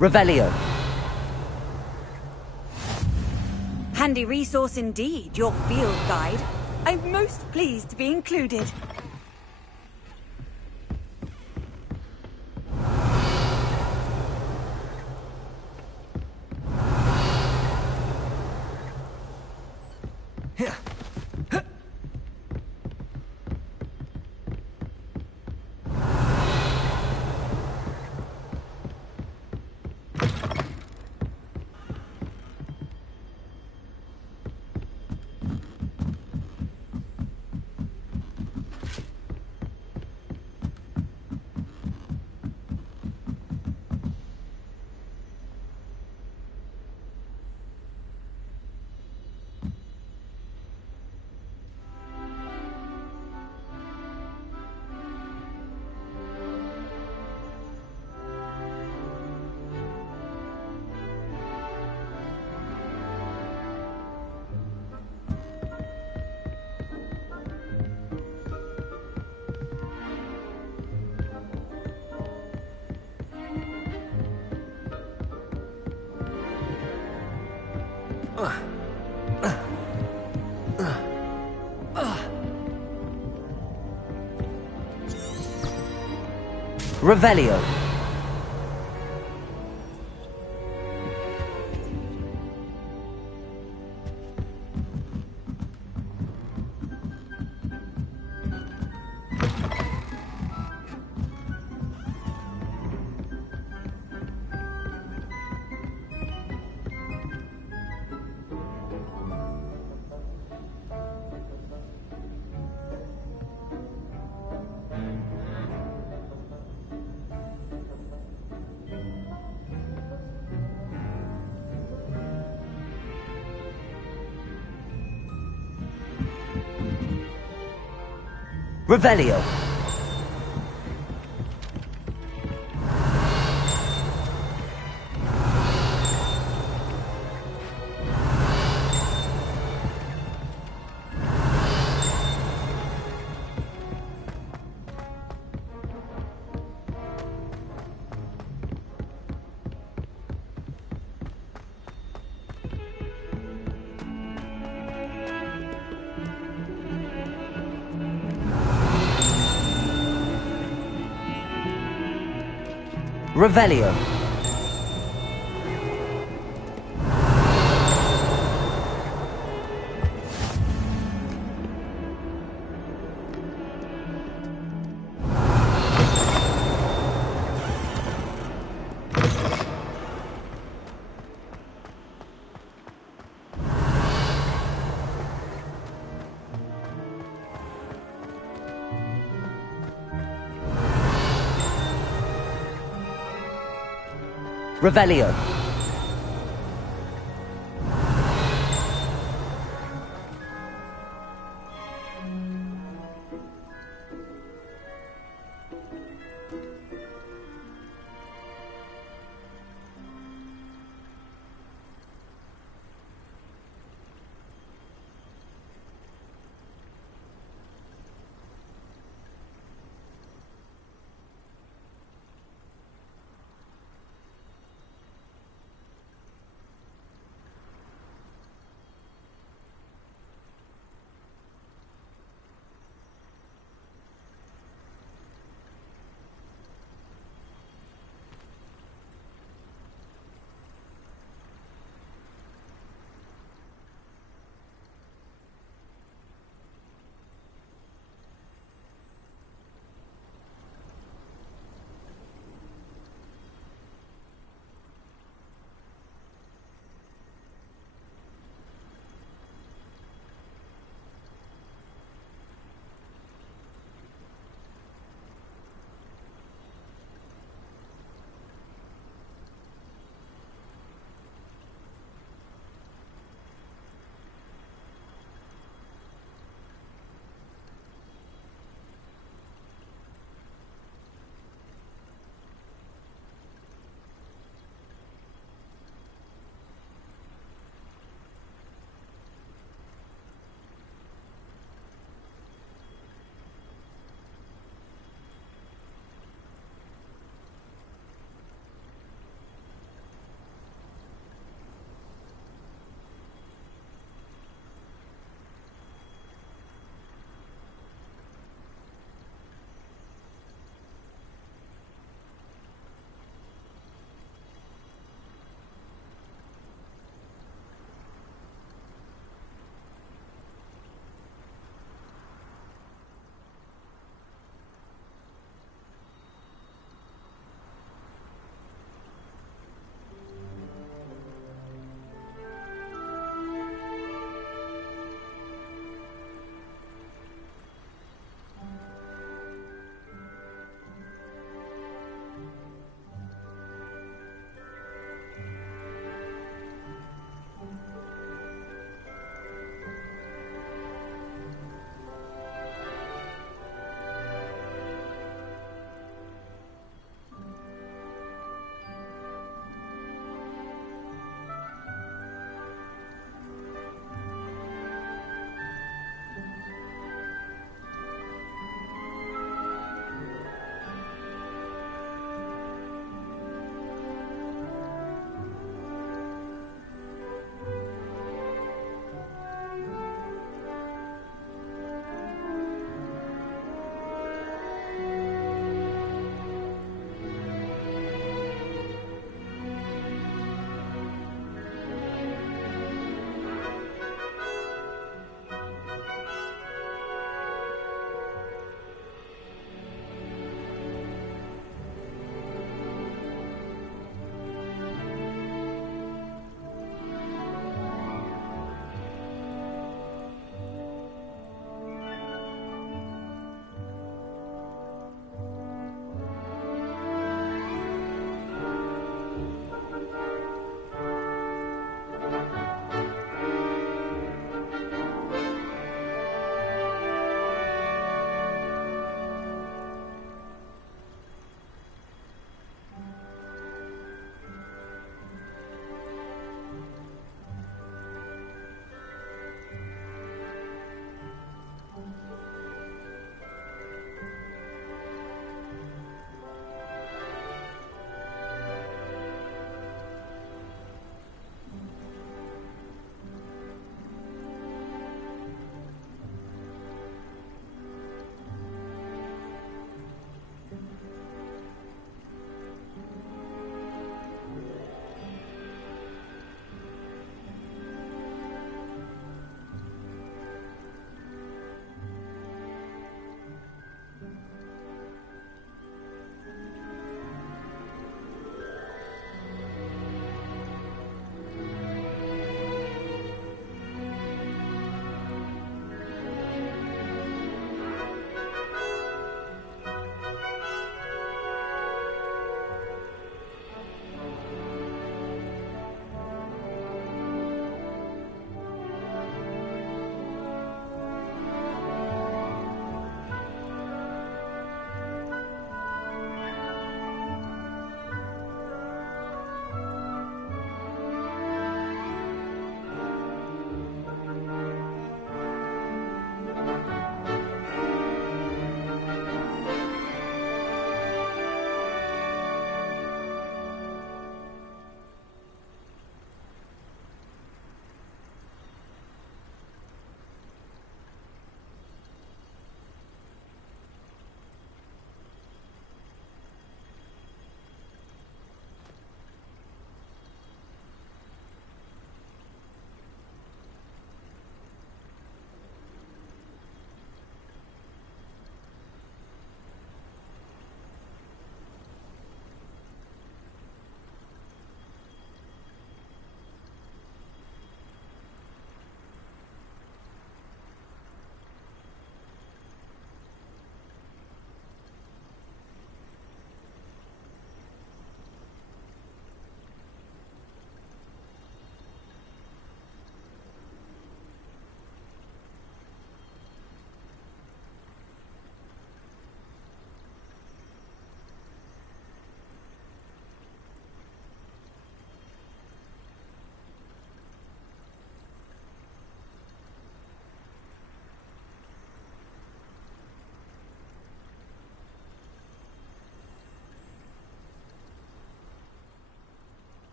Revelio. Handy resource indeed, your field guide. I'm most pleased to be included. Revelio. Revelio. Revelio. Revelio.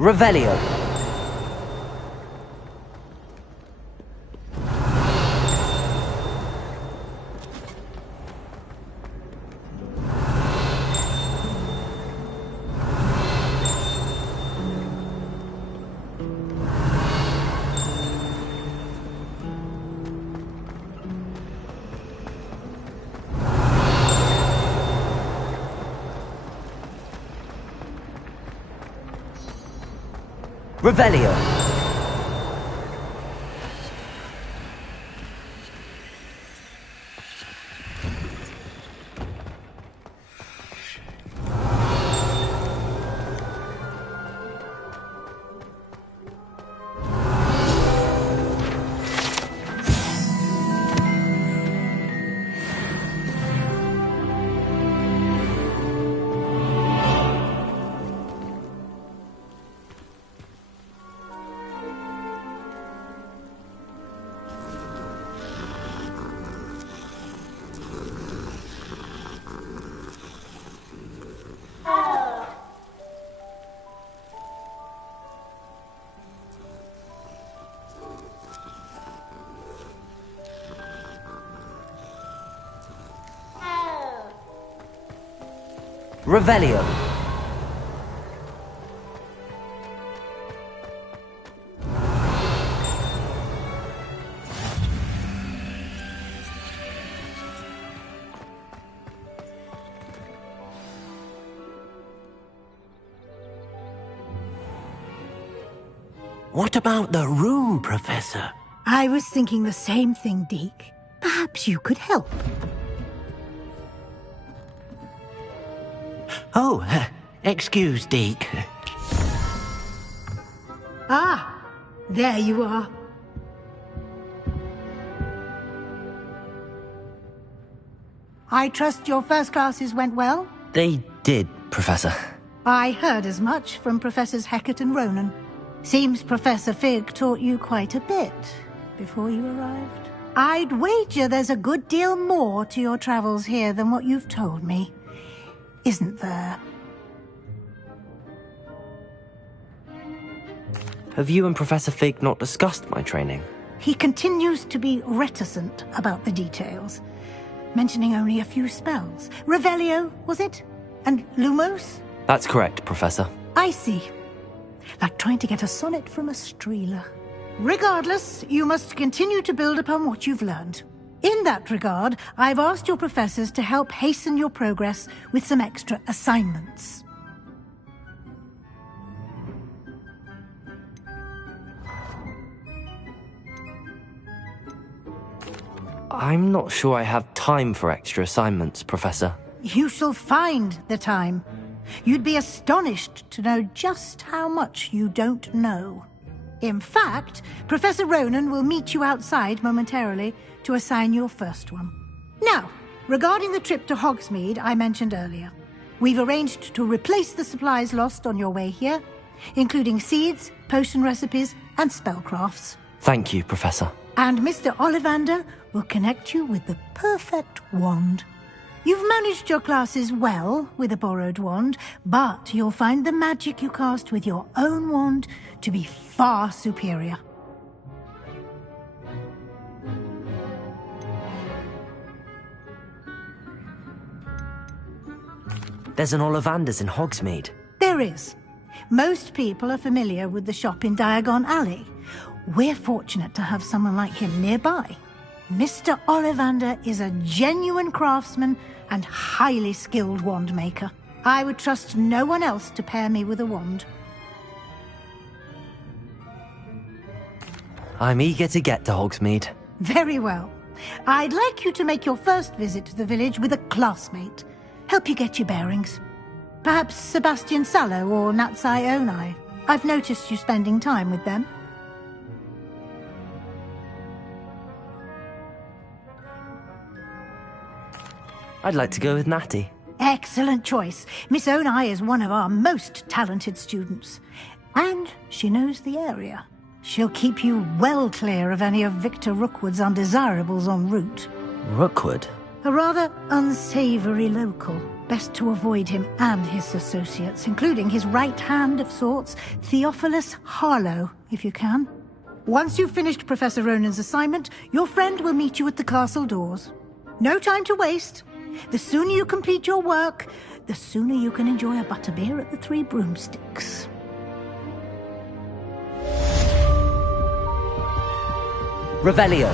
Revelio. Revelio. Revelio. What about the room, Professor? I was thinking the same thing, Deke. Perhaps you could help. Oh, excuse, Deke. Ah, there you are. I trust your first classes went well? They did, Professor. I heard as much from Professors Hecat and Ronan. Seems Professor Fig taught you quite a bit before you arrived. I'd wager there's a good deal more to your travels here than what you've told me. Isn't there? Have you and Professor Fig not discussed my training? He continues to be reticent about the details, mentioning only a few spells. Revelio, was it? And Lumos? That's correct, Professor. I see. Like trying to get a sonnet from a streeler. Regardless, you must continue to build upon what you've learned. In that regard, I've asked your professors to help hasten your progress with some extra assignments. I'm not sure I have time for extra assignments, Professor. You shall find the time. You'd be astonished to know just how much you don't know. In fact, Professor Ronan will meet you outside momentarily to assign your first one. Now, regarding the trip to Hogsmeade I mentioned earlier, we've arranged to replace the supplies lost on your way here, including seeds, potion recipes, and spellcrafts. Thank you, Professor. And Mr. Ollivander will connect you with the perfect wand. You've managed your classes well with a borrowed wand, but you'll find the magic you cast with your own wand to be far superior. There's an Ollivander's in Hogsmeade. There is. Most people are familiar with the shop in Diagon Alley. We're fortunate to have someone like him nearby. Mr. Ollivander is a genuine craftsman and highly skilled wand maker. I would trust no one else to pair me with a wand. I'm eager to get to Hogsmeade. Very well. I'd like you to make your first visit to the village with a classmate. Help you get your bearings. Perhaps Sebastian Sallow or Natsai Onai. I've noticed you spending time with them. I'd like to go with Natty. Excellent choice. Miss Onai is one of our most talented students. And she knows the area. She'll keep you well clear of any of Victor Rookwood's undesirables en route. Rookwood? A rather unsavory local. Best to avoid him and his associates, including his right hand of sorts, Theophilus Harlow, if you can. Once you've finished Professor Ronan's assignment, your friend will meet you at the castle doors. No time to waste. The sooner you complete your work, the sooner you can enjoy a butterbeer at the Three Broomsticks. Revelio.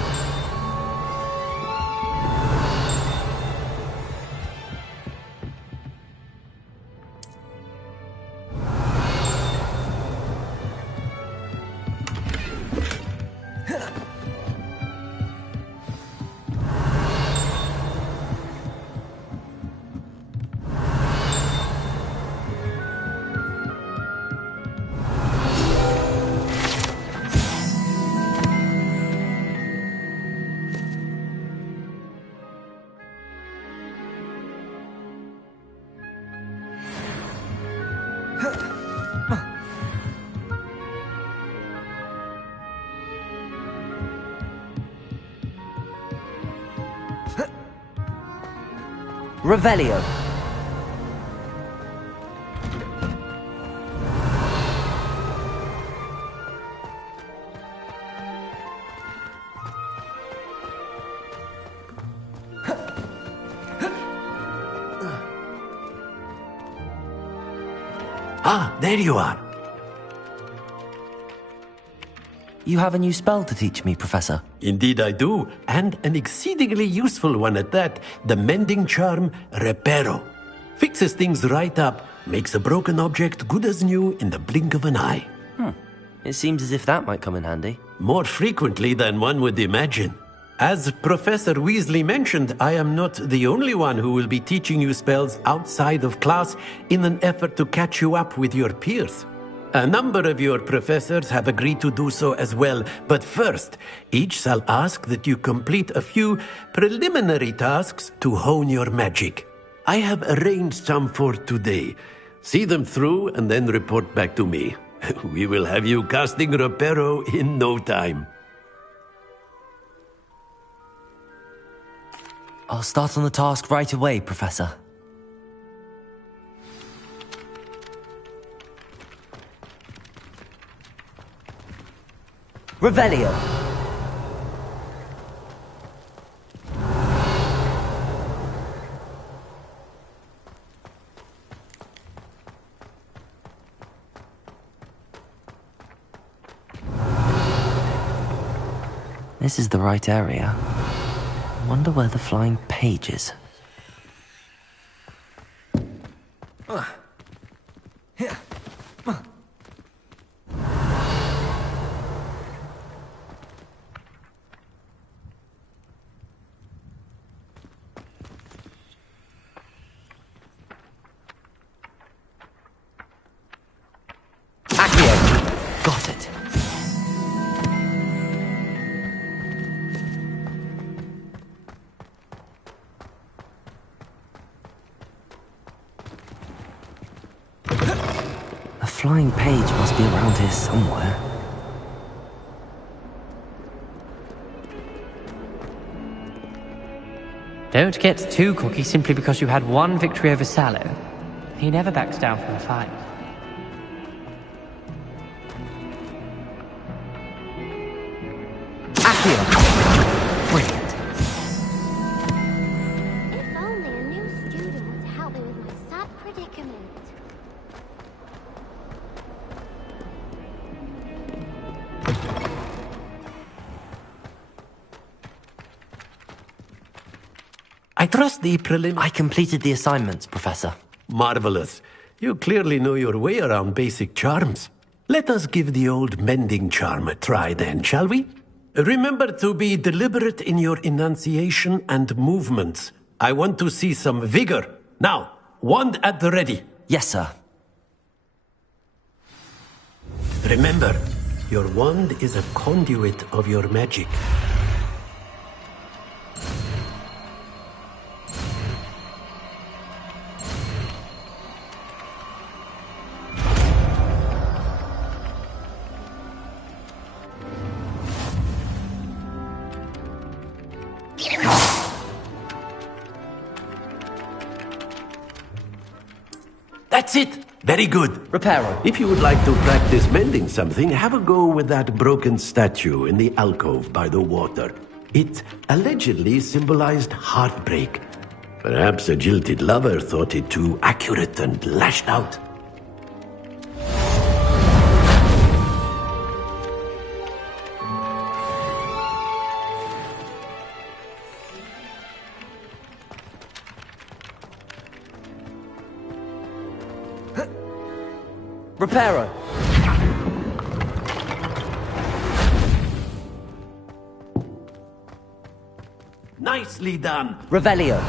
Revelio. Ah, there you are. You have a new spell to teach me, Professor. Indeed I do, and an exceedingly useful one at that. The mending charm, Reparo. Fixes things right up, makes a broken object good as new in the blink of an eye. It seems as if that might come in handy. More frequently than one would imagine. As Professor Weasley mentioned, I am not the only one who will be teaching you spells outside of class in an effort to catch you up with your peers. A number of your professors have agreed to do so as well, but first, each shall ask that you complete a few preliminary tasks to hone your magic. I have arranged some for today. See them through and then report back to me. We will have you casting Reparo in no time. I'll start on the task right away, Professor. Revelio. This is the right area. I wonder where the flying page is. Got it. A flying page must be around here somewhere. Don't get too cocky simply because you had one victory over Sallow. He never backs down from a fight. Brilliant. If only a new student would help me with my sad predicament. I trust the I completed the assignments, Professor. Marvelous. You clearly know your way around basic charms. Let us give the old mending charm a try then, shall we? Remember to be deliberate in your enunciation and movements. I want to see some vigor. Now, wand at the ready. Yes, sir. Remember, your wand is a conduit of your magic. That's it! Very good. Reparo. If you would like to practice mending something, have a go with that broken statue in the alcove by the water. It allegedly symbolized heartbreak. Perhaps a jilted lover thought it too accurate and lashed out. Reparo. Nicely done. Revelio.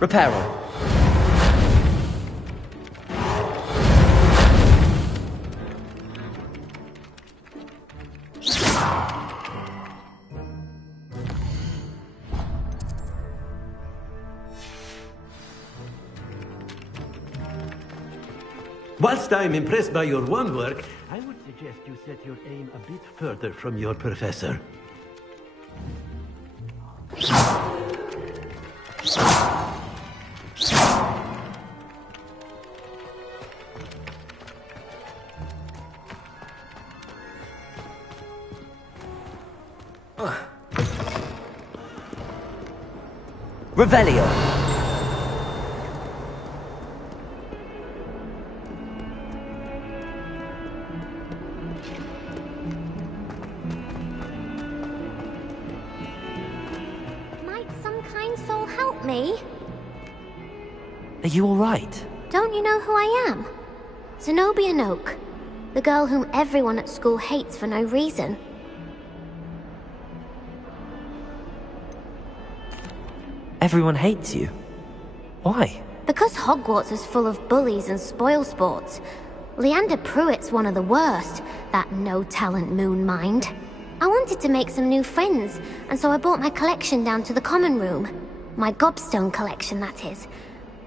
Reparo. Whilst I'm impressed by your wand work, I would suggest you set your aim a bit further from your professor. Revelio. Me? Are you alright? Don't you know who I am? Zenobia Noak, the girl whom everyone at school hates for no reason. Everyone hates you. Why? Because Hogwarts is full of bullies and spoilsports. Leander Pruitt's one of the worst, that no-talent moon mind. I wanted to make some new friends, and so I brought my collection down to the common room. My gobstone collection, that is.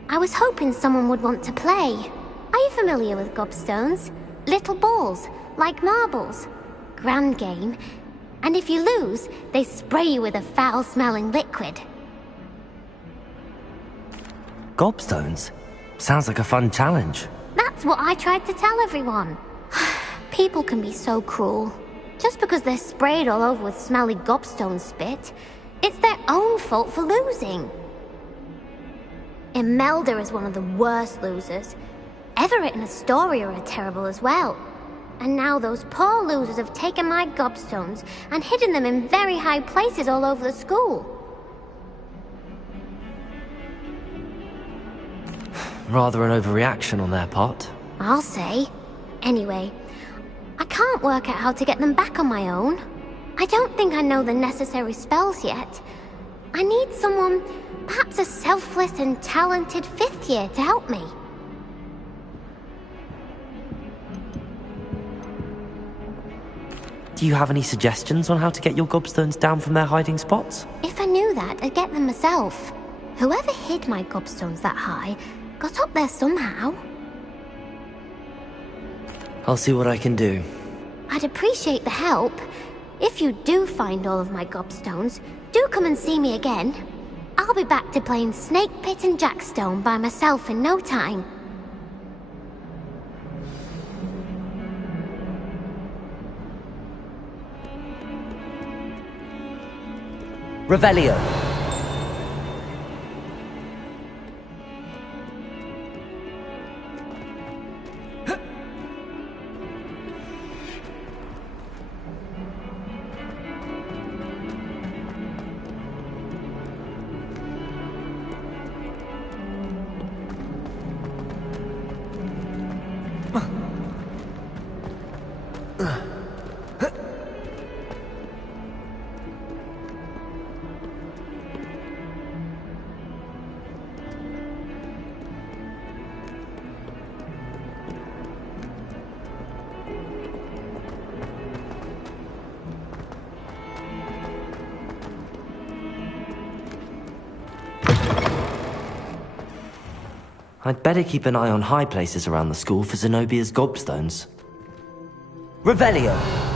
I was hoping someone would want to play. Are you familiar with gobstones? Little balls, like marbles. Grand game. And if you lose, they spray you with a foul-smelling liquid. Gobstones? Sounds like a fun challenge. That's what I tried to tell everyone. People can be so cruel. Just because they're sprayed all over with smelly gobstone spit, it's their own fault for losing. Imelda is one of the worst losers. Everett and Astoria are terrible as well. And now those poor losers have taken my gobstones and hidden them in very high places all over the school. Rather an overreaction on their part. I'll say. Anyway, I can't work out how to get them back on my own. I don't think I know the necessary spells yet. I need someone, perhaps a selfless and talented 5th year to help me. Do you have any suggestions on how to get your gobstones down from their hiding spots? If I knew that, I'd get them myself. Whoever hid my gobstones that high got up there somehow. I'll see what I can do. I'd appreciate the help. If you do find all of my gobstones, do come and see me again. I'll be back to playing Snake Pit and Jackstone by myself in no time. Revelio. I'd better keep an eye on high places around the school for Zenobia's gobstones. Revelio.